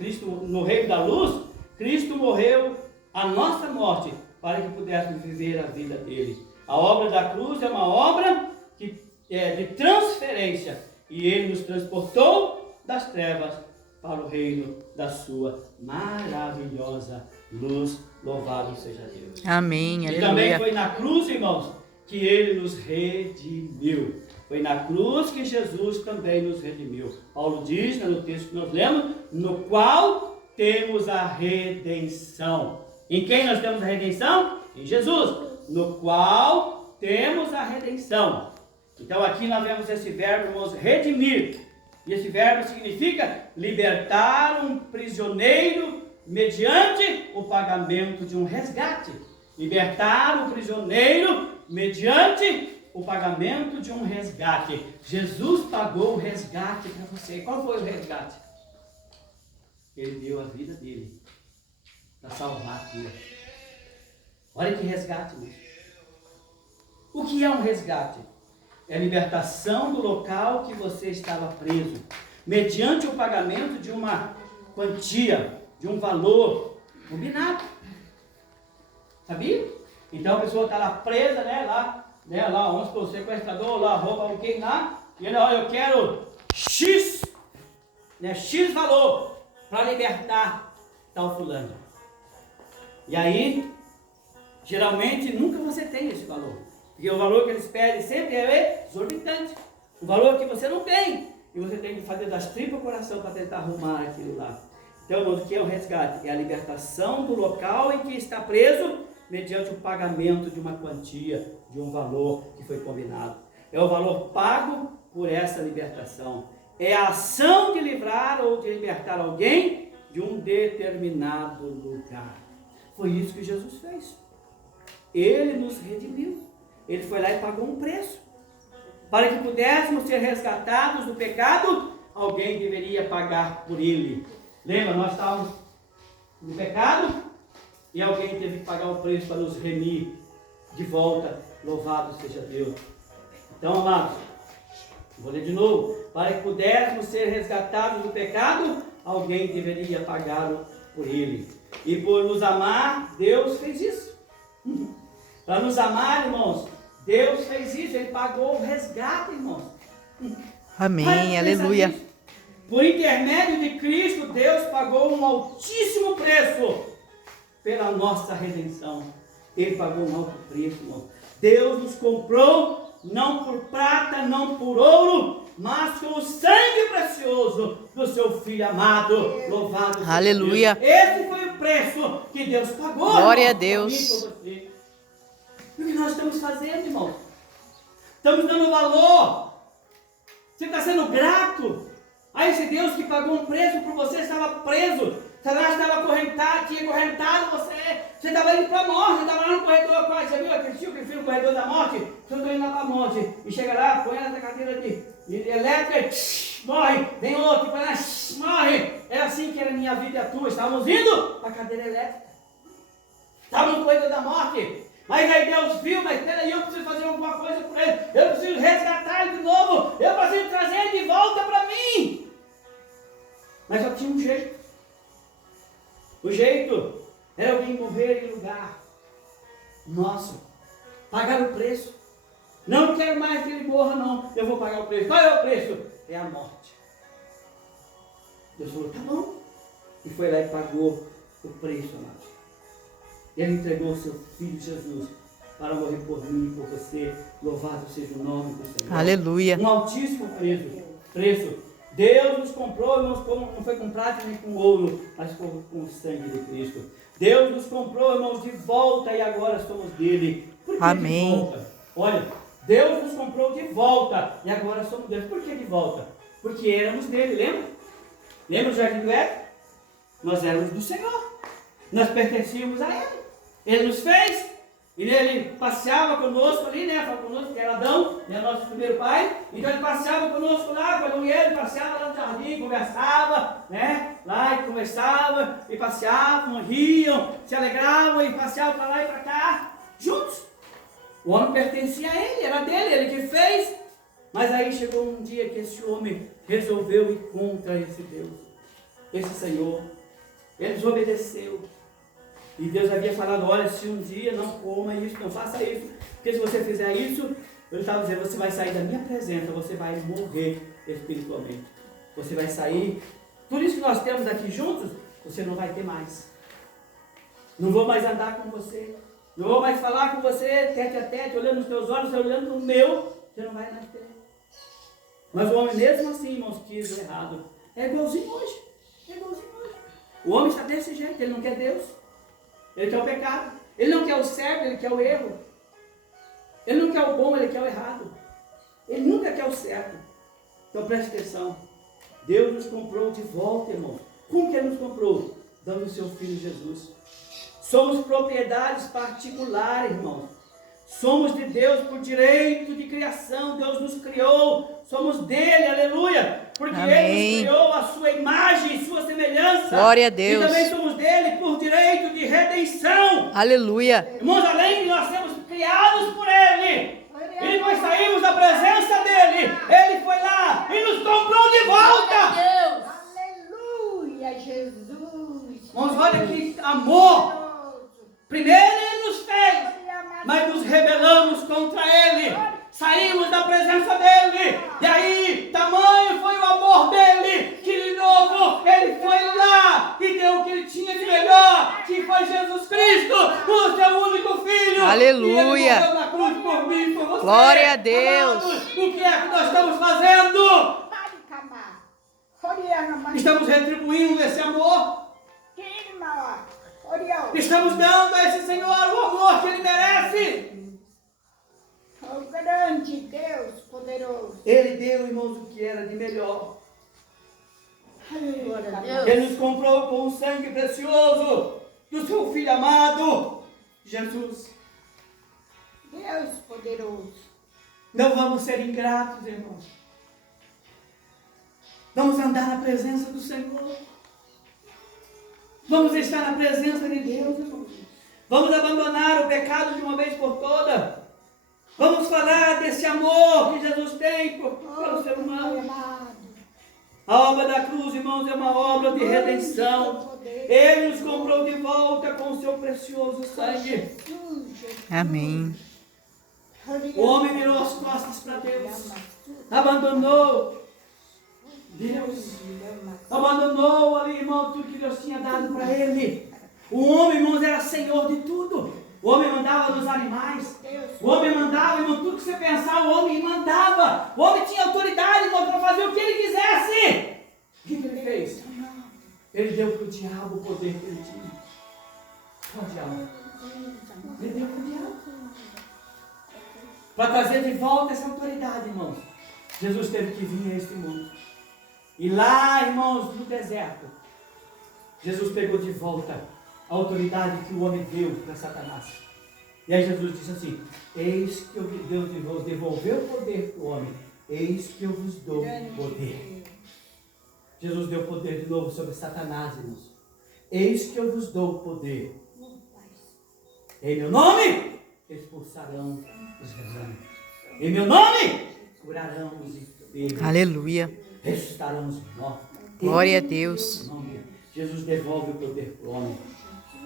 no reino da luz, Cristo morreu a nossa morte para que pudéssemos viver a vida dele. A obra da cruz é uma obra que é de transferência, e ele nos transportou das trevas para o reino da sua maravilhosa luz. Louvado seja Deus. Amém, E também aleluia. foi na cruz, irmãos, que ele nos redimiu. Foi na cruz que Jesus também nos redimiu. Paulo diz, no texto que nós lemos, no qual temos a redenção. Em quem nós temos a redenção? Em Jesus. No qual temos a redenção. Então aqui nós vemos esse verbo, irmãos, redimir. E esse verbo significa libertar um prisioneiro mediante o pagamento de um resgate. Libertar um prisioneiro mediante o pagamento de um resgate. Jesus pagou o resgate para você. Qual foi o resgate? Ele deu a vida dele para salvar a tua. Olha que resgate, irmão. O que é um resgate? É a libertação do local que você estava preso, mediante o pagamento de uma quantia, de um valor combinado. Sabia? Então a pessoa está lá presa, lá, vamos supor, o sequestrador lá rouba alguém lá, e ele, olha, eu quero X, X valor para libertar tal fulano. E aí, geralmente, nunca você tem esse valor. Porque o valor que eles pedem sempre é exorbitante. Um valor que você não tem. E você tem que fazer das tripas coração para tentar arrumar aquilo lá. Então, irmãos, o que é o resgate? É a libertação do local em que está preso, mediante o pagamento de uma quantia, de um valor que foi combinado. É o valor pago por essa libertação. É a ação de livrar ou de libertar alguém de um determinado lugar. Foi isso que Jesus fez. Ele nos redimiu. Ele foi lá e pagou um preço. Para que pudéssemos ser resgatados do pecado, alguém deveria pagar por ele. Lembra, nós estávamos no pecado e alguém teve que pagar o preço para nos remir de volta. Louvado seja Deus. Então, amados, vou ler de novo. Para que pudéssemos ser resgatados do pecado, alguém deveria pagá-lo por ele. E por nos amar, Deus fez isso. Para nos amar, irmãos, Deus fez isso. Ele pagou o resgate, irmãos. Amém, aleluia. Por intermédio de Cristo, Deus pagou um altíssimo preço pela nossa redenção. Ele pagou um alto preço, irmão. Deus nos comprou não por prata, não por ouro, mas com o sangue precioso do seu Filho amado. Louvado seja Aleluia. Deus. Esse foi o preço que Deus pagou. Glória a irmão, Deus. por mim, por você. E o que nós estamos fazendo, irmão? Estamos dando valor. Você está sendo grato a esse Deus que pagou um preço por você, estava preso. Satanás estava acorrentado, tinha acorrentado você. Você estava indo para a morte, você estava lá no corredor quase. Você viu aquele tio que filho no corredor da morte? Você está indo lá para a morte. E chega lá, põe essa cadeira de elétrica, morre. Vem outro, põe lá, morre. Era assim que era a minha vida e a tua. Estávamos indo para a cadeira elétrica. Estávamos no corredor da morte. Mas aí Deus viu, mas peraí, eu preciso fazer alguma coisa por ele. Eu preciso resgatar ele de novo. Eu preciso trazer ele de volta para mim. Mas só tinha um jeito. O jeito era alguém morrer em lugar nosso. Pagar o preço. Não quero mais que ele morra, não. Eu vou pagar o preço. Qual é o preço? É a morte. Deus falou, tá bom. E foi lá e pagou o preço, amado. Ele entregou o seu Filho Jesus para morrer por mim e por você. Louvado seja o nome do Senhor. Aleluia. Um altíssimo preço. Deus nos comprou, não foi com prata nem com ouro, mas com o sangue de Cristo. Deus nos comprou, irmãos, de volta e agora somos dele. Por que Amém. de volta? Olha, Deus nos comprou de volta e agora somos dele. Por que de volta? Porque éramos dele, lembra? Lembra do jardim do Éden? Nós éramos do Senhor. Nós pertencíamos a Ele. Ele nos fez. E ele passeava conosco ali, né? Fala conosco, que era Adão, né? Nosso primeiro pai. Então ele passeava conosco lá, quando ele passeava lá no jardim, conversava, né? Lá e conversava, e passeavam, riam, se alegravam e passeavam para lá e para cá, juntos. O homem pertencia a ele, era dele, ele que fez. Mas aí chegou um dia que esse homem resolveu ir contra esse Deus, esse Senhor. Ele desobedeceu. E Deus havia falado, olha, se um dia não coma isso, não faça isso, porque se você fizer isso, eu estava dizendo, você vai sair da minha presença, você vai morrer espiritualmente. Você vai sair, tudo isso que nós temos aqui juntos, você não vai ter mais. Não vou mais andar com você, não vou mais falar com você, tete a tete, olhando nos teus olhos, olhando no meu, você não vai mais ter. Mas o homem mesmo assim, irmãos, quis o errado. É igualzinho hoje, O homem está desse jeito, ele não quer Deus. Ele quer o pecado. Ele não quer o certo, ele quer o erro. Ele não quer o bom, ele quer o errado. Ele nunca quer o certo. Então preste atenção. Deus nos comprou de volta, irmão. Como que Ele nos comprou? Dando o seu Filho Jesus. Somos propriedades particulares, irmãos. Somos de Deus por direito de criação. Deus nos criou. Somos dele, aleluia. Porque Amém. Ele nos criou a sua imagem e sua semelhança. Glória a Deus. E também somos dele por direito de redenção. Aleluia. Irmãos, além de nós sermos criados por ele, e depois saímos da presença dele, ele foi lá e nos comprou de volta. Deus. Aleluia, Jesus. Irmãos, olha que amor. Primeiro ele nos fez, mas nos rebelamos contra ele. Saímos da presença dele. E aí, tamanho foi o amor dele, que de novo ele foi lá e deu o que ele tinha de melhor, que foi Jesus Cristo, o seu único filho. Aleluia. E ele morreu na cruz por mim, por você. Glória a Deus. Amados, o que é que nós estamos fazendo? Estamos retribuindo esse amor. Estamos dando a esse Senhor o amor que ele merece. O grande Deus poderoso. Ele deu, irmãos, o que era de melhor. Glória a Deus. Ele nos comprou com o sangue precioso do seu Filho amado, Jesus. Deus poderoso. Não vamos ser ingratos, irmãos. Vamos andar na presença do Senhor. Vamos estar na presença de Deus, irmãos. Vamos abandonar o pecado de uma vez por todas. Vamos falar desse amor que Jesus tem pelo ser humano. A obra da cruz, irmãos, é uma obra de redenção. Ele nos comprou de volta com o seu precioso sangue. Amém. O homem virou as costas para Deus. Abandonou Deus. Abandonou ali, irmão, tudo que Deus tinha dado para ele. O homem, irmãos, era senhor de tudo. O homem mandava nos animais. O homem mandava, irmão, tudo que você pensar, o homem mandava. O homem tinha autoridade, irmão, para fazer o que ele quisesse. O que ele fez? Ele deu para o diabo o poder que ele tinha. Qual diabo? Ele deu para o diabo. para trazer de volta essa autoridade, irmãos, Jesus teve que vir a este mundo. E lá, irmãos, no deserto, Jesus pegou de volta a autoridade que o homem deu para Satanás. E aí Jesus disse assim: eis que Deus devolveu o poder para o homem, eis que eu vos dou poder. Jesus deu poder de novo sobre Satanás, irmãos. Eis que eu vos dou poder. Em meu nome expulsarão os demônios. Em meu nome curarão os enfermos. Aleluia. Ressuscitarão os mortos. Glória a Deus. Jesus devolve o poder para o homem.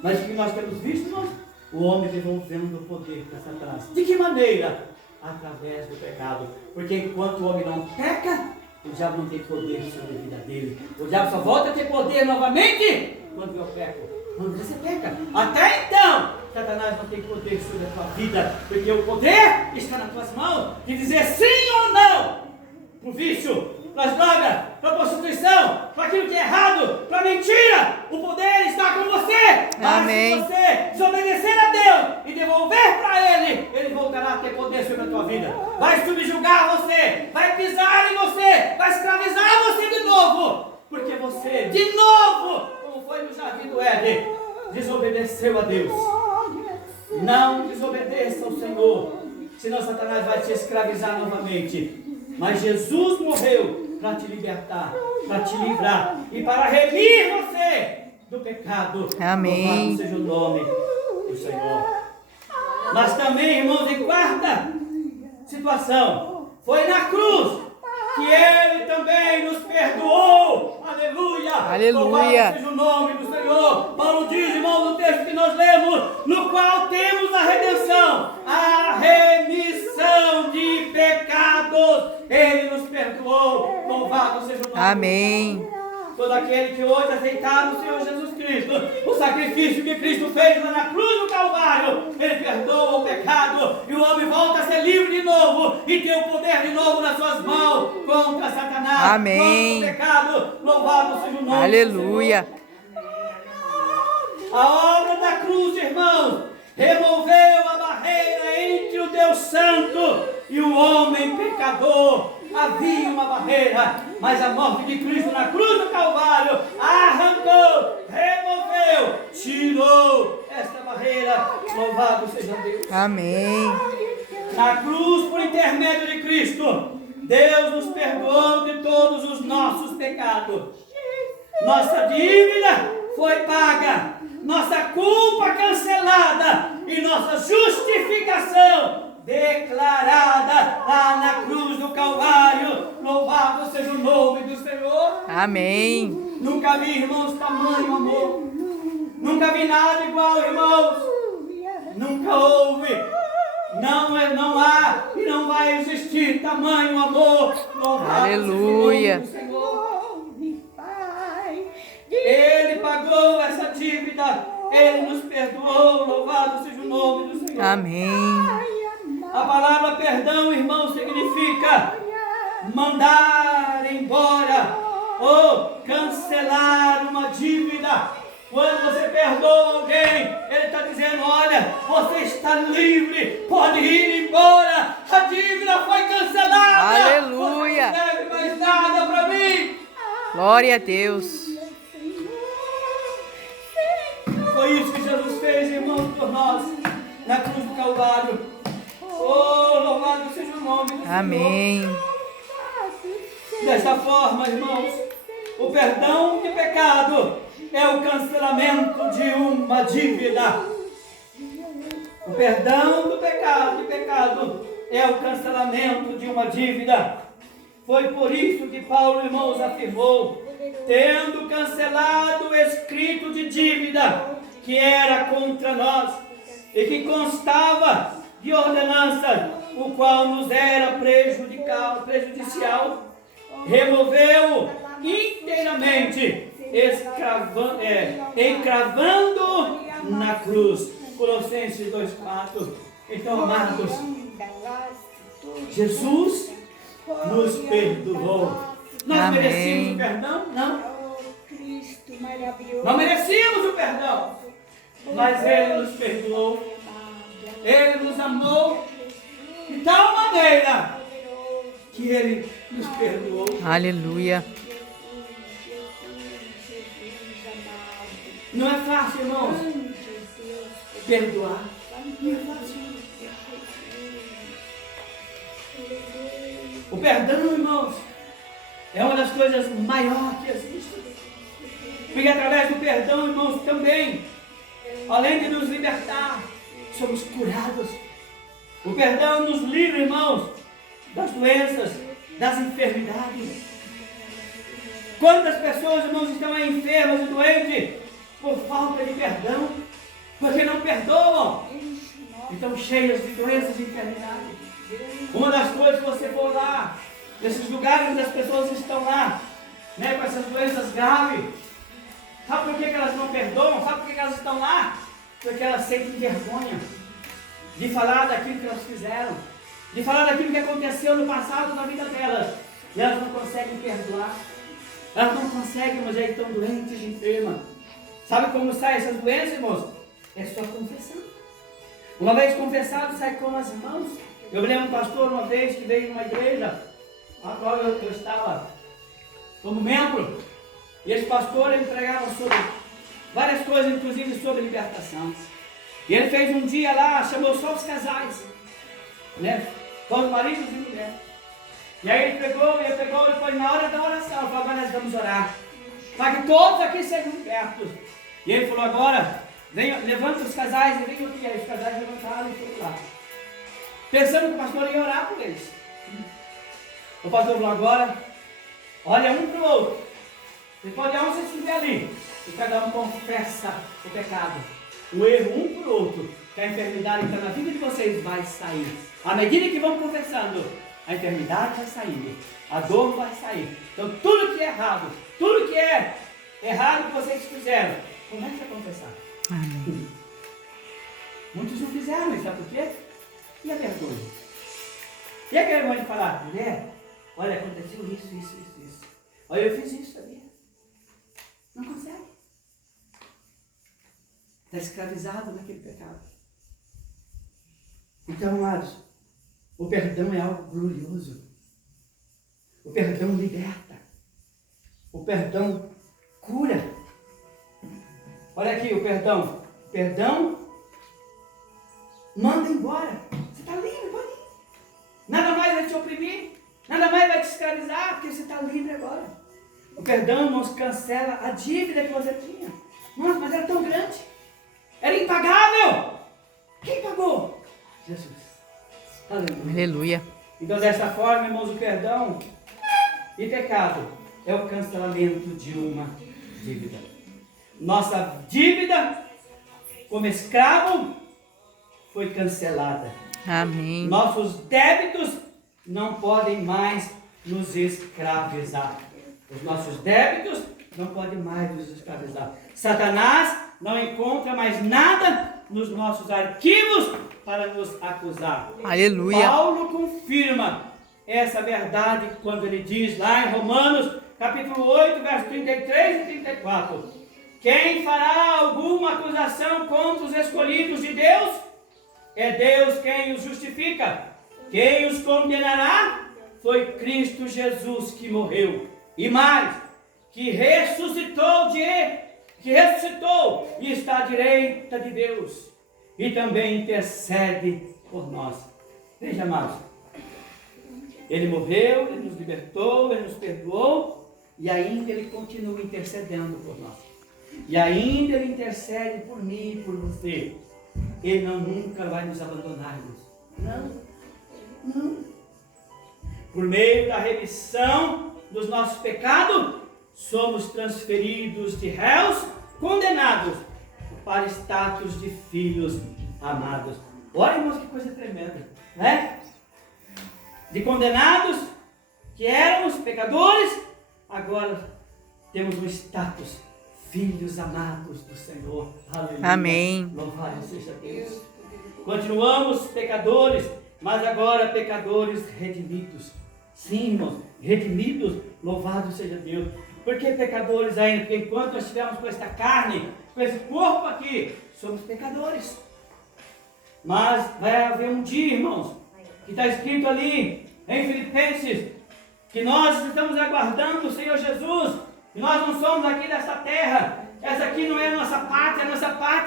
Mas o que nós temos visto, irmãos? O homem devolvendo o poder para Satanás. De que maneira? Através do pecado. Porque enquanto o homem não peca, o diabo não tem poder sobre a vida dele. O diabo só volta a ter poder novamente quando eu peco. Quando você peca. Até então, Satanás não tem poder sobre a tua vida. Porque o poder está nas tuas mãos de dizer sim ou não para o vício, para as drogas, para a prostituição, para aquilo que é errado, para a mentira. O poder está com você. Amém. Mas se você desobedecer a Deus e devolver para Ele, Ele voltará a ter poder sobre a tua vida. Vai subjugar você, vai pisar em você, vai escravizar você de novo. Porque você, de novo, como foi no jardim do Éden, desobedeceu a Deus. Não desobedeça ao Senhor, senão Satanás vai te escravizar novamente. Mas Jesus morreu para te libertar, para te livrar e para remir você do pecado. Amém. Louvado seja o nome do Senhor. Mas também, irmãos, em quarta situação, foi na cruz que Ele também nos perdoou. Aleluia! Aleluia! Louvado seja o nome do Senhor. Paulo diz, irmão, no texto que nós lemos, no qual temos a redenção, a remissão de pecados. Ele nos perdoou. Louvado seja o nome. Amém. Todo aquele que hoje aceitar o Senhor Jesus Cristo, o sacrifício que Cristo fez lá na cruz do Calvário, Ele perdoa o pecado e o homem volta a ser livre de novo e tem o poder de novo nas suas mãos contra Satanás, Amém. contra o pecado. Louvado seja o nome. Aleluia. A obra da cruz, irmãos, removeu a barreira entre o Deus Santo e o homem pecador. Havia uma barreira, mas a morte de Cristo na cruz do Calvário arrancou, removeu, tirou esta barreira. Louvado seja Deus. Amém. Na cruz, por intermédio de Cristo, Deus nos perdoou de todos os nossos pecados. Nossa dívida foi paga, nossa culpa cancelada e nossa justificação declarada lá na cruz do Calvário. Louvado seja o nome do Senhor. Amém. Nunca vi, irmãos, tamanho amor. Nunca vi nada igual, irmãos. Nunca houve. Não há e não vai existir tamanho amor. Louvado Aleluia. seja o nome do Senhor. Ele pagou essa dívida. Ele nos perdoou. Louvado seja o nome do Senhor. Amém. A palavra perdão, irmão, significa mandar embora ou cancelar uma dívida. Quando você perdoa alguém, ele está dizendo: olha, você está livre, pode ir embora, a dívida foi cancelada. Aleluia. Você não deve mais nada para mim. Glória a Deus. Foi isso que Jesus fez, irmãos, por nós, na cruz do Calvário. Oh, louvado seja o nome do Senhor. Amém. Desta forma, irmãos, o perdão de pecado é o cancelamento de uma dívida. O perdão do pecado é o cancelamento de uma dívida. Foi por isso que Paulo, irmãos, afirmou: tendo cancelado o escrito de dívida que era contra nós e que constava de ordenança, o qual nos era prejudicial, removeu inteiramente, encravando na cruz. Colossenses 2,4. Então, amados, Jesus nos perdoou. Nós Amém. merecíamos o perdão? Não. Cristo maravilhoso. Não merecíamos o perdão, mas Ele nos perdoou. Ele nos amou de tal maneira que Ele nos perdoou. Aleluia. Não é fácil, irmãos, perdoar. Não é fácil. O perdão, irmãos, é uma das coisas maiores que existem. Porque através do perdão, irmãos, também, além de nos libertar, somos curados. O perdão nos livra, irmãos, das doenças, das enfermidades. Quantas pessoas, irmãos, estão aí enfermas e doentes por falta de perdão, porque não perdoam, estão cheias de doenças e enfermidades. Uma das coisas, se você for lá, nesses lugares onde as pessoas estão lá, né, com essas doenças graves, sabe por que elas não perdoam? Sabe por que elas estão lá? Porque elas sentem vergonha de falar daquilo que elas fizeram, de falar daquilo que aconteceu no passado na vida delas, e elas não conseguem perdoar, elas não conseguem, mas já estão doentes e enfermas. Sabe como saem essas doenças, irmãos? É só confessando. Uma vez confessado, sai com as mãos. Eu me lembro um pastor uma vez que veio numa igreja, a qual eu estava como membro, e esse pastor ele pregava sobre várias coisas, inclusive sobre libertação. E ele fez um dia lá, chamou só os casais, né? Só os maridos e mulheres. E aí ele pegou, e depois na hora da oração, ele falou, agora nós vamos orar, para que todos aqui sejam libertos. E ele falou, agora, levanta os casais e venham aqui. Aí os casais levantaram e foram lá, pensando que o pastor ia orar por eles. O pastor falou, agora, olha um para o outro. Depois de onde você estiver ali, e cada um confessa o pecado, o erro um para o outro, que a enfermidade que está na vida de vocês vai sair. À medida que vão confessando, a enfermidade vai sair, a dor vai sair. Então tudo que é errado, tudo que é errado que vocês fizeram, comece a confessar. Amém. Muitos não fizeram, mas sabe por quê? E a vergonha? E a vergonha de falar, mulher, olha, aconteceu isso. Olha, eu fiz isso, sabia? Não consegue. Está escravizado naquele pecado. Então, amados, o perdão é algo glorioso. O perdão liberta. O perdão cura. Olha aqui o perdão. O perdão manda embora. Você está livre, pode ir. Nada mais vai te oprimir. Nada mais vai te escravizar, porque você está livre agora. O perdão nos cancela a dívida que você tinha. Nossa, mas era tão grande. Era impagável. Quem pagou? Jesus. Aleluia. Aleluia. Então, dessa forma, irmãos, o perdão e pecado é o cancelamento de uma dívida. Nossa dívida, como escravo, foi cancelada. Amém. Nossos débitos não podem mais nos escravizar. Os nossos débitos não podem mais nos escravizar. Satanás não encontra mais nada nos nossos arquivos para nos acusar. Aleluia. Paulo confirma essa verdade quando ele diz lá em Romanos, capítulo 8, versos 33 e 34. Quem fará alguma acusação contra os escolhidos de Deus? É Deus quem os justifica. Quem os condenará? Foi Cristo Jesus que morreu. E mais, que ressuscitou e está à direita de Deus. E também intercede por nós. Veja, amados. Ele morreu, Ele nos libertou, Ele nos perdoou. E ainda Ele continua intercedendo por nós. E ainda Ele intercede por mim e por você. Ele nunca vai nos abandonar, irmãos. Não. Por meio da remissão dos nossos pecados, somos transferidos de réus condenados para status de filhos amados. Olha, irmãos, que coisa tremenda, né? De condenados, que éramos pecadores, agora temos um status, filhos amados do Senhor. Aleluia. Amém. Louvado seja Deus. Continuamos pecadores, mas agora pecadores redimidos. Sim, irmãos, redimidos, louvado seja Deus. Por que pecadores ainda? Porque enquanto nós estivermos com esta carne, com esse corpo aqui, somos pecadores. Mas vai haver um dia, irmãos, que está escrito ali em Filipenses, que nós estamos aguardando o Senhor Jesus, que nós não somos aqui dessa terra, essa aqui não é a nossa pátria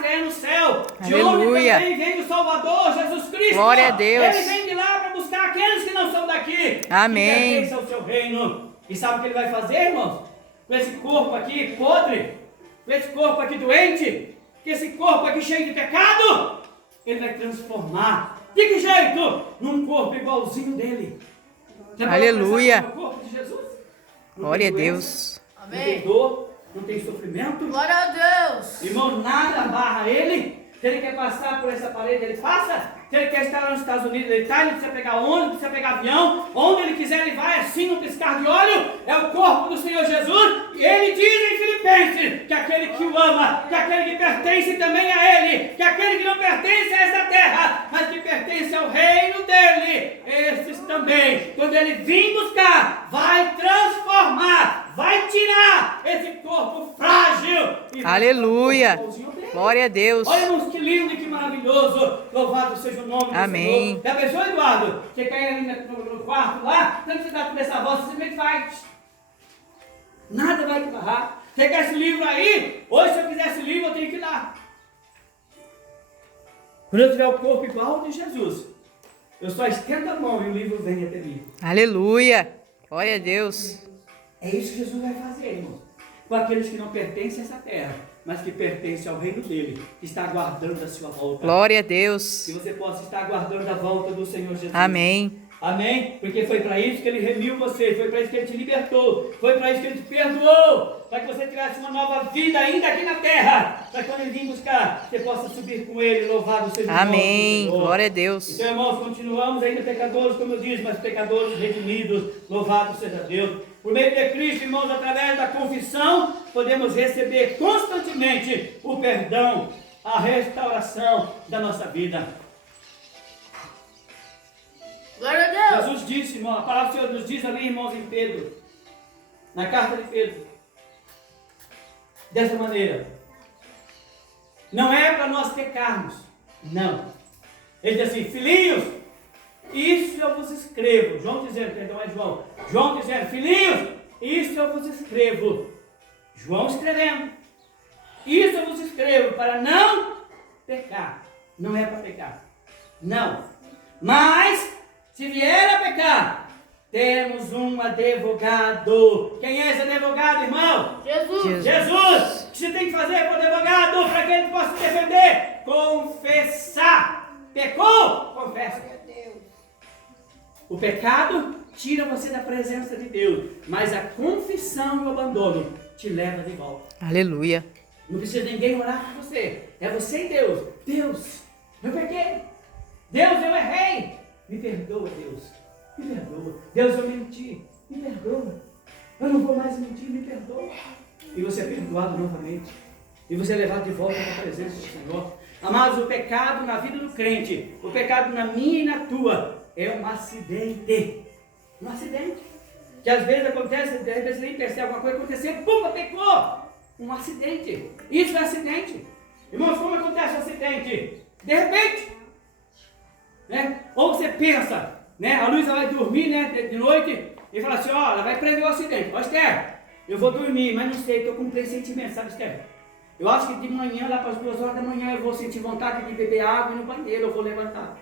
é no céu, de onde Aleluia. também vem o Salvador, Jesus Cristo. Glória a Deus. Ele vem de lá para buscar aqueles que não são daqui, Amém. que pertencem ao seu reino. E sabe o que ele vai fazer, irmãos? Com esse corpo aqui podre, com esse corpo aqui doente, com esse corpo aqui cheio de pecado, ele vai transformar. De que jeito? Num corpo igualzinho dele. Já Aleluia. parou pra pensar no corpo de Jesus? Não Glória a tem doença, Deus. não tem dor, não tem sofrimento. Glória a Deus. Irmão, nada amarra ele. Se ele quer passar por essa parede, ele passa. Se ele quer estar lá nos Estados Unidos, ele está. Ele precisa pegar ônibus, precisa pegar avião. Onde ele quiser, ele vai assim, no piscar de olho. É o corpo do Senhor Jesus. E ele diz em Filipenses que aquele que o ama, que aquele que pertence também a ele, que aquele que não pertence a essa terra, mas que pertence ao reino dele, esses também, quando ele vir buscar, vai transformar, vai tirar esse corpo frágil. E Aleluia. vai colocar o igualzinho dele. Glória a Deus. Olha, irmãos, que lindo e que maravilhoso. Louvado seja o nome do Amém. Senhor. Já pensou, Eduardo? Você quer ir no quarto lá, não precisa dar toda essa voz, você simplesmente faz. Nada vai te barrar. Você quer esse livro aí? Hoje, se eu quiser esse livro, eu tenho que ir lá. Quando eu tiver o corpo igual ao de Jesus, eu só estendo a mão e o livro vem até mim. Aleluia. Glória a Deus. É isso que Jesus vai fazer, irmão. Com aqueles que não pertencem a essa terra, mas que pertencem ao reino dele, que está aguardando a sua volta. Glória a Deus. Que você possa estar aguardando a volta do Senhor Jesus. Amém. Amém? Porque foi para isso que ele remiu você, foi para isso que ele te libertou, foi para isso que ele te perdoou, para que você tivesse uma nova vida ainda aqui na terra, para que quando ele vir buscar, você possa subir com ele, louvado seja o nome do Amém. Senhor. Glória a Deus. Então, irmãos, continuamos ainda pecadores, como eu disse, mas pecadores redimidos, louvado seja Deus. Por meio de Cristo, irmãos, através da confissão, podemos receber constantemente o perdão, a restauração da nossa vida. Glória a Deus. Jesus disse, irmão, a palavra do Senhor nos diz ali, irmãos, em Pedro, na carta de Pedro, dessa maneira: não é para nós pecarmos, não. Ele diz assim: filhinhos, isso eu vos escrevo. João dizendo, perdão, é João. João dizendo: filhinhos, isso eu vos escrevo. João escrevendo: isso eu vos escrevo para não pecar. Não é para pecar, não. Mas se vier a pecar, temos um advogado. Quem é esse advogado, irmão? Jesus. Jesus. O que você tem que fazer para o advogado, para que ele possa se defender? Confessar. Pecou? Confessa. O pecado tira você da presença de Deus, mas a confissão e o abandono te leva de volta. Aleluia. Não precisa ninguém orar por você. É você e Deus. Deus, eu pequei. Deus, eu errei. Me perdoa, Deus. Me perdoa. Deus, eu menti. Me perdoa. Eu não vou mais mentir. Me perdoa. E você é perdoado novamente. E você é levado de volta à presença do Senhor. Amados, o pecado na vida do crente, o pecado na minha e na tua, é um acidente. Um acidente. Que às vezes acontece, de repente você nem percebe alguma coisa acontecer, pum, pecou. Um acidente. Isso é acidente. Irmãos, como acontece um acidente? De repente, né? Ou você pensa, né? A Luísa vai dormir, né, de noite e fala assim: ó, ela vai prever o acidente. Ó, Esther, eu vou dormir, mas não sei, estou com um pressentimento, sabe, Esther? Eu acho que de manhã, lá para as 2 horas da manhã, eu vou sentir vontade de beber água e no banheiro eu vou levantar.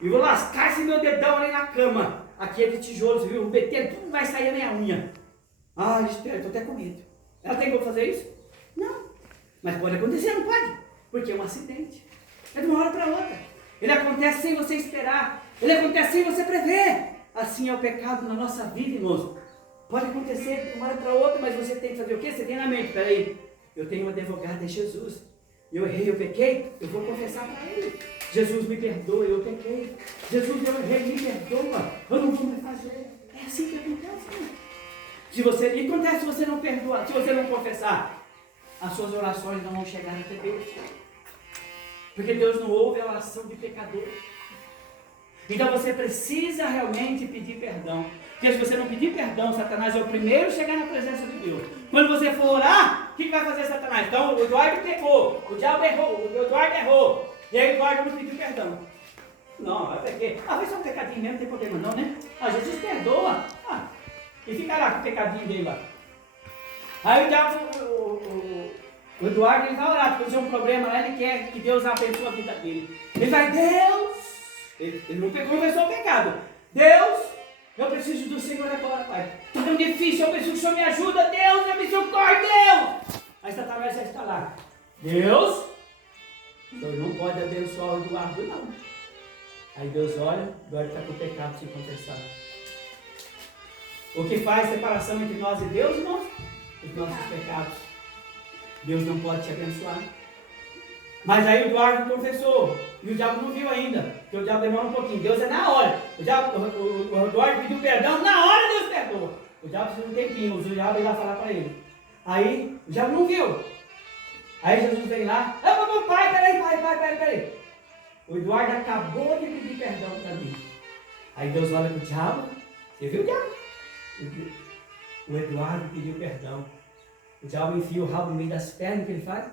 E vou lascar esse meu dedão ali na cama. Aqui é de tijolos, viu? O BT, tudo vai sair a minha unha. Ah, Esther, estou até com medo. Ela tem como fazer isso? Não. Mas pode acontecer, não pode? Porque é um acidente. É de uma hora para outra. Ele acontece sem você esperar. Ele acontece sem você prever. Assim é o pecado na nossa vida, irmãos. Pode acontecer de uma hora para outra, mas você tem que fazer o quê? Você tem na mente: peraí, eu tenho um advogado, é Jesus. Eu errei, eu pequei, eu vou confessar para ele. Jesus, me perdoa, eu pequei. Jesus, eu errei, me perdoa. Eu não vou mais fazer. É assim que acontece, irmão. E acontece se você não perdoar, se você não confessar, as suas orações não vão chegar até Deus. Porque Deus não ouve a oração de pecador. Então você precisa realmente pedir perdão. Porque se você não pedir perdão, Satanás é o primeiro a chegar na presença de Deus. Quando você for orar, o que vai fazer Satanás? Então o Eduardo pecou, o diabo errou, o Eduardo errou. E aí o Eduardo não pediu perdão. Não, é porque, vai ser um pecadinho mesmo, não tem problema não, né? Jesus perdoa. E fica lá com o pecadinho dele lá. Aí o diabo, o Eduardo, ele vai orar, porque tem um problema lá, ele quer que Deus abençoe a vida dele. Ele vai, Deus, ele não confessou o pecado. Deus, eu preciso do Senhor agora, Pai. Está tão difícil, eu preciso que o Senhor me ajuda. Deus, me socorre, Deus. Aí Satanás já está lá. Deus, o Senhor não pode abençoar o Eduardo, não. Aí Deus olha, agora está com o pecado sem confessar. O que faz separação entre nós e Deus, irmãos? Os nossos pecados. Deus não pode te abençoar. Mas aí o Eduardo confessou. E o diabo não viu ainda. Porque o diabo demora um pouquinho. Deus é na hora. O Eduardo pediu perdão, na hora Deus perdoa. O diabo precisa de um tempinho. O diabo ia lá falar para ele. Aí o diabo não viu. Aí Jesus vem lá. Pai, peraí. O Eduardo acabou de pedir perdão para mim. Aí Deus olha para o diabo. Você viu o diabo? O Eduardo pediu perdão. O diabo enfia o rabo no meio das pernas, o que ele faz?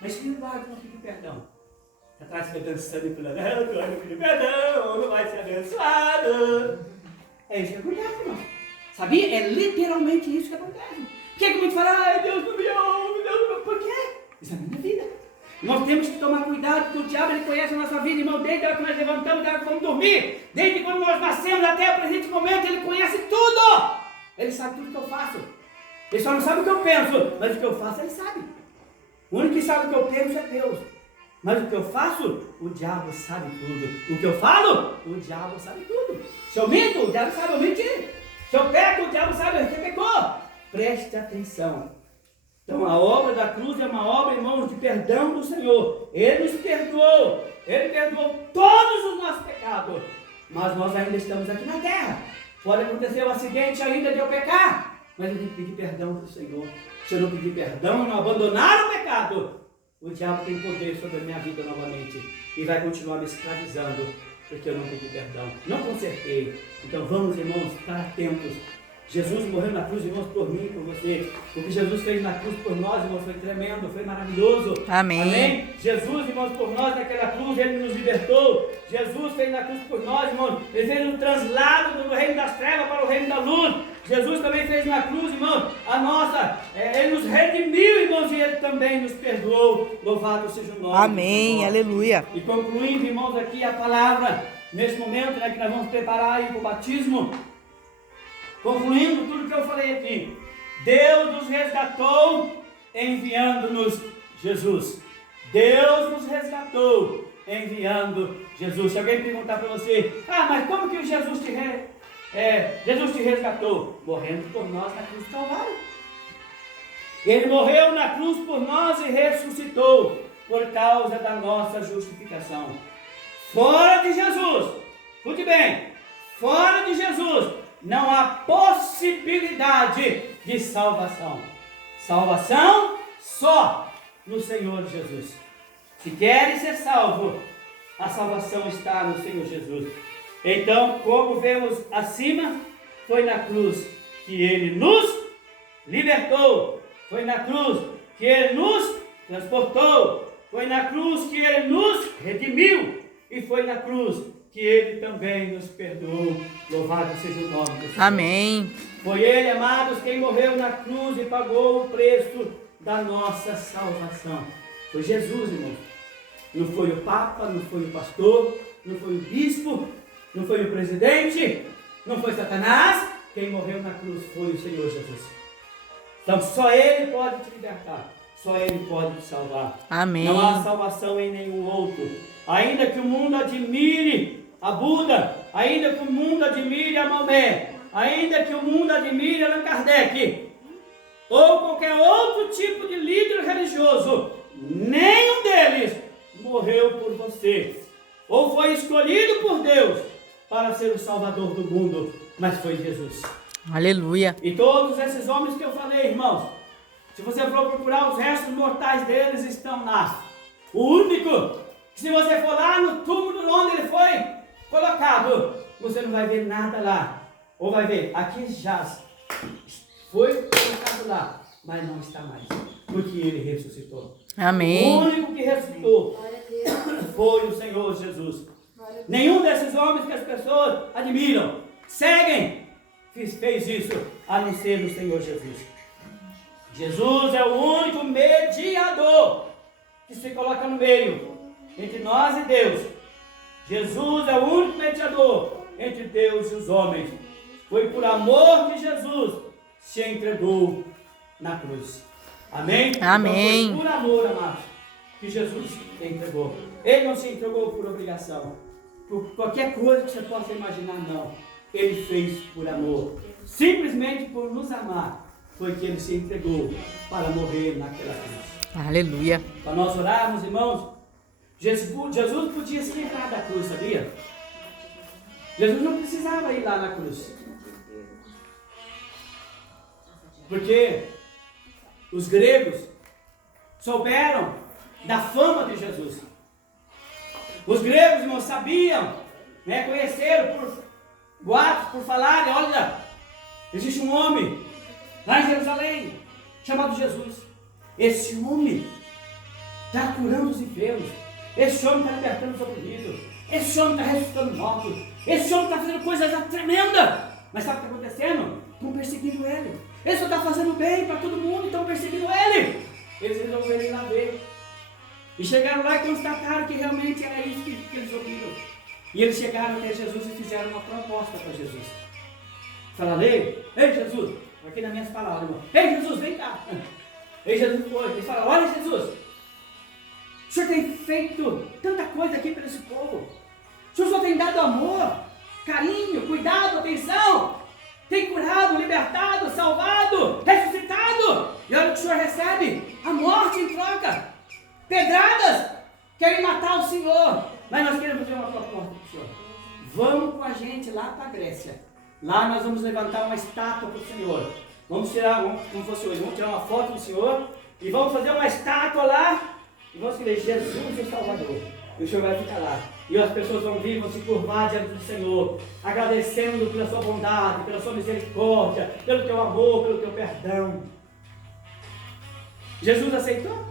Mas se o Eduardo não pediu perdão, atrás fica dançando e falando, o Eduardo pediu perdão, não vai ser abençoado. É isso que acontece, irmão. Sabia? É literalmente isso que acontece. Por que muitos falam, Deus não me ouve, Deus não me... Por quê? Isso é a minha vida. Nós temos que tomar cuidado, porque o diabo ele conhece a nossa vida, irmão, desde a hora que nós levantamos, desde a hora que vamos dormir, desde quando nós nascemos até o presente momento, ele conhece tudo. Ele sabe tudo que eu faço. Ele só não sabe o que eu penso, mas o que eu faço ele sabe. O único que sabe o que eu penso é Deus. Mas o que eu faço, o diabo sabe tudo. O que eu falo, o diabo sabe tudo. Se eu minto, o diabo sabe eu mentir. Se eu peco, o diabo sabe que pecou. Preste atenção. Então a obra da cruz é uma obra, irmãos, de perdão do Senhor. Ele nos perdoou. Ele perdoou todos os nossos pecados. Mas nós ainda estamos aqui na terra. Pode acontecer um acidente ainda de eu pecar. Mas eu tenho que pedir perdão do Senhor. Se eu não pedir perdão, não abandonar o pecado, o diabo tem poder sobre a minha vida novamente. E vai continuar me escravizando. Porque eu não pedi perdão. Não consertei. Então vamos, irmãos, estar atentos. Jesus morreu na cruz, irmãos, por mim e por você. O que Jesus fez na cruz por nós, irmãos, foi tremendo, foi maravilhoso. Amém. Amém? Jesus, irmãos, por nós naquela cruz, Ele nos libertou. Jesus fez na cruz por nós, irmãos. Ele fez um translado do reino das trevas para o reino da luz. Jesus também fez na cruz, irmãos, Ele nos redimiu, irmãos, e Ele também nos perdoou. Louvado seja o nome. Amém, aleluia. E concluindo, irmãos, aqui a palavra, nesse momento, né, que nós vamos preparar aí para o batismo. Concluindo tudo que eu falei aqui, Deus nos resgatou enviando-nos Jesus. Deus nos resgatou enviando Jesus. Se alguém perguntar para você, mas como que Jesus te resgatou? Morrendo por nós na cruz do Calvário. Ele morreu na cruz por nós e ressuscitou por causa da nossa justificação. Fora de Jesus, escute bem, fora de Jesus, não há possibilidade de salvação. Salvação só no Senhor Jesus. Se queres ser salvo, a salvação está no Senhor Jesus. Então, como vemos acima, foi na cruz que Ele nos libertou. Foi na cruz que Ele nos transportou. Foi na cruz que Ele nos redimiu. E foi na cruz que Ele também nos perdoou. Louvado seja o nome do Senhor. Amém. Foi Ele, amados, quem morreu na cruz e pagou o preço da nossa salvação. Foi Jesus, irmão. Não foi o Papa, não foi o pastor, não foi o bispo, não foi o presidente, não foi Satanás. Quem morreu na cruz foi o Senhor Jesus. Então só Ele pode te libertar. Só Ele pode te salvar. Amém. Não há salvação em nenhum outro. Ainda que o mundo admire a Buda, ainda que o mundo admire a Maomé, ainda que o mundo admire Allan Kardec, ou qualquer outro tipo de líder religioso, nenhum deles morreu por você, ou foi escolhido por Deus para ser o Salvador do mundo, mas foi Jesus. Aleluia. E todos esses homens que eu falei, irmãos, se você for procurar, os restos mortais deles estão lá. O único, se você for lá no túmulo onde ele foi colocado, você não vai ver nada lá. Ou vai ver, aqui jaz, foi colocado lá, mas não está mais. porque Ele ressuscitou. Amém. O único que ressuscitou foi o Senhor Jesus. Nenhum desses homens que as pessoas admiram, seguem, fez isso, a não ser o Senhor Jesus. Jesus é o único mediador que se coloca no meio entre nós e Deus. Jesus é o único mediador entre Deus e os homens. Foi por amor de Jesus se entregou na cruz. Amém? Amém. Então foi por amor, amados, que Jesus se entregou. Ele não se entregou por obrigação, por qualquer coisa que você possa imaginar, não. Ele fez por amor. Simplesmente por nos amar, foi que Ele se entregou para morrer naquela cruz. Aleluia. Para nós orarmos, irmãos, Jesus podia se livrar da cruz, sabia? Jesus não precisava ir lá na cruz. Porque os gregos souberam da fama de Jesus. Os gregos, irmãos, sabiam, conheceram por boatos, por falarem, olha, existe um homem lá em Jerusalém, chamado Jesus. Esse homem está curando os enfermos. Esse homem está libertando os oprimidos. Esse homem está ressuscitando mortos. Esse homem está fazendo coisas tremendas. Mas sabe o que está acontecendo? Estão perseguindo ele. Ele só está fazendo bem para todo mundo, estão perseguindo ele. Eles resolveram ir lá ver. E chegaram lá e constataram que realmente era isso que eles ouviram. E eles chegaram até Jesus e fizeram uma proposta para Jesus. Falaram, ei Jesus, aqui nas minhas palavras, irmão. Ei Jesus, vem cá. Ei Jesus foi. Eles falaram, olha Jesus, o Senhor tem feito tanta coisa aqui para esse povo. O Senhor só tem dado amor, carinho, cuidado, atenção. Tem curado, libertado, salvado, ressuscitado. E olha o que o Senhor recebe, a morte em troca. Pedradas, querem matar o Senhor. Mas nós queremos fazer uma proposta para o Senhor. Vamos com a gente lá para a Grécia. Lá nós vamos levantar uma estátua para o Senhor. Vamos tirar, como fosse hoje, vamos tirar uma foto do Senhor e vamos fazer uma estátua lá e vamos escrever Jesus o Salvador. E o Senhor vai ficar lá. E as pessoas vão vir, vão se curvar diante do Senhor, agradecendo pela sua bondade, pela sua misericórdia, pelo teu amor, pelo teu perdão. Jesus aceitou?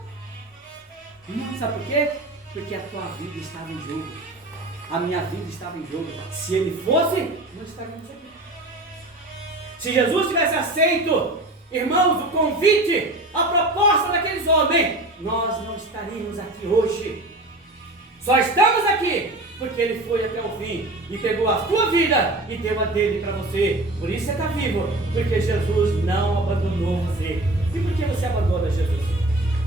Não, sabe por quê? Porque a tua vida estava em jogo. A minha vida estava em jogo. Se Ele fosse, não estaríamos aqui. Se Jesus tivesse aceito, irmãos, o convite, a proposta daqueles homens, nós não estaríamos aqui hoje. Só estamos aqui porque Ele foi até o fim e pegou a tua vida e deu a dele para você. Por isso você está vivo, porque Jesus não abandonou você. E por que você abandona Jesus?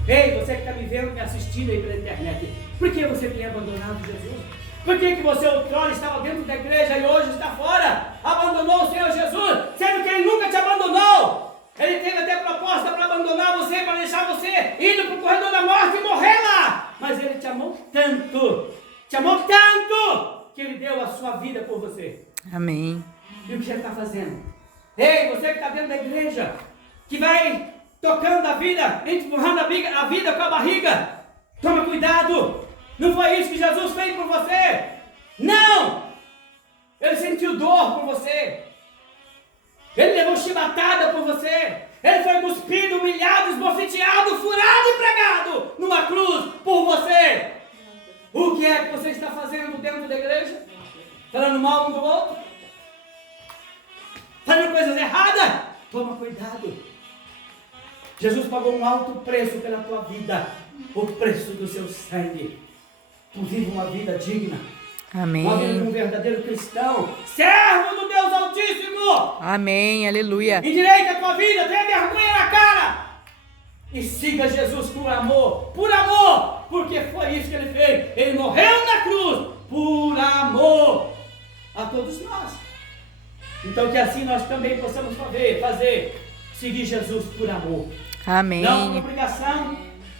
Ei, você que está me vendo, me assistindo aí pela internet, por que você tem abandonado Jesus? Por que você outrora estava dentro da igreja e hoje está fora? Abandonou o Senhor Jesus, sendo que Ele nunca te abandonou. Ele teve até proposta para abandonar você, para deixar você indo para o corredor da morte e morrer lá. Mas Ele te amou tanto, que Ele deu a sua vida por você. Amém. E o que Ele está fazendo? Ei, você que está dentro da igreja, que vai tocando a vida, empurrando a vida com a barriga, toma cuidado. Não foi isso que Jesus fez por você. Não! Ele sentiu dor por você. Ele levou chibatada por você. Ele foi cuspido, humilhado, esbofeteado, furado e pregado numa cruz por você. O que é que você está fazendo dentro da igreja? Falando mal um do outro? Fazendo coisas erradas? Toma cuidado. Jesus pagou um alto preço pela tua vida. O preço do seu sangue. Tu vive uma vida digna. Amém. Uma vida de um verdadeiro cristão. Servo do Deus Altíssimo. Amém. Aleluia. Endireita a tua vida. Tenha vergonha na cara. E siga Jesus por amor. Por amor. Porque foi isso que Ele fez. Ele morreu na cruz. Por amor a todos nós. Então que assim nós também possamos fazer. Seguir Jesus por amor. Amém. Não por obrigação.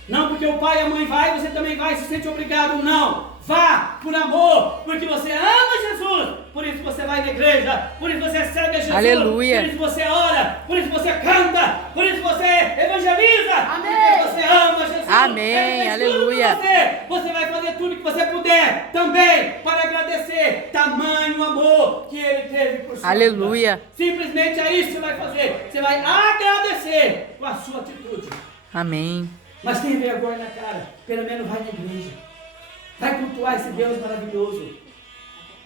Não porque o pai e a mãe vai, você também vai e se sente obrigado. Não. Vá por amor, porque você ama Jesus, por isso você vai na igreja, por isso você segue Jesus, Aleluia. Por isso você ora, por isso você canta, por isso você evangeliza, Amém. Porque você ama Jesus. Amém. Aleluia. Você vai fazer tudo que você puder também para agradecer tamanho amor que Ele teve por sua Aleluia. vida. Simplesmente é isso que você vai fazer. Você vai agradecer com a sua atitude. Amém. Mas tem vergonha na cara, pelo menos vai na igreja. Vai cultuar esse Deus maravilhoso.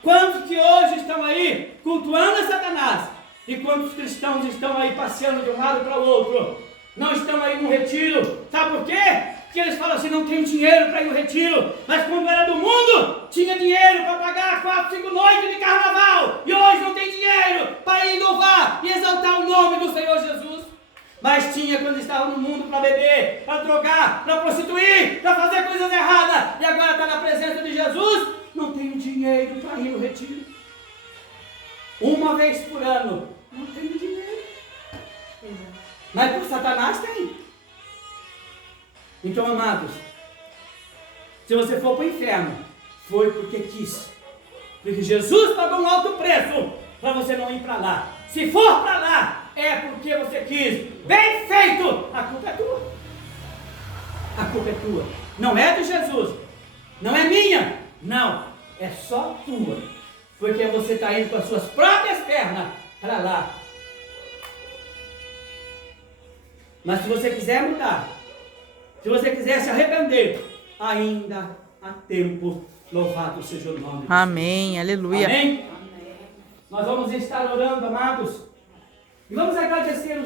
Quantos que hoje estão aí cultuando a Satanás? E quantos cristãos estão aí passeando de um lado para o outro? Não estão aí no retiro. Sabe por quê? Porque eles falam assim, não tenho dinheiro para ir no retiro. Mas quando era do mundo, tinha dinheiro para pagar 4, 5 noites de carnaval. E hoje não tem dinheiro para ir louvar e exaltar o nome do Senhor Jesus. Mas tinha quando estava no mundo para beber, para drogar, para prostituir, para fazer coisas erradas. E agora está na presença de Jesus, não tenho dinheiro para ir no retiro. Uma vez por ano, não tenho dinheiro. Mas por Satanás tem. Então, amados, se você for para o inferno, foi porque quis. Porque Jesus pagou um alto preço para você não ir para lá. Se for para lá, é porque você quis. Bem feito! A culpa é tua. A culpa é tua. Não é de Jesus. Não é minha. Não. É só tua. Porque você está indo com as suas próprias pernas para lá. Mas se você quiser mudar, se você quiser se arrepender, ainda há tempo. Louvado seja o nome. Amém. Aleluia. Amém? Nós vamos estar orando, amados. E vamos agradecer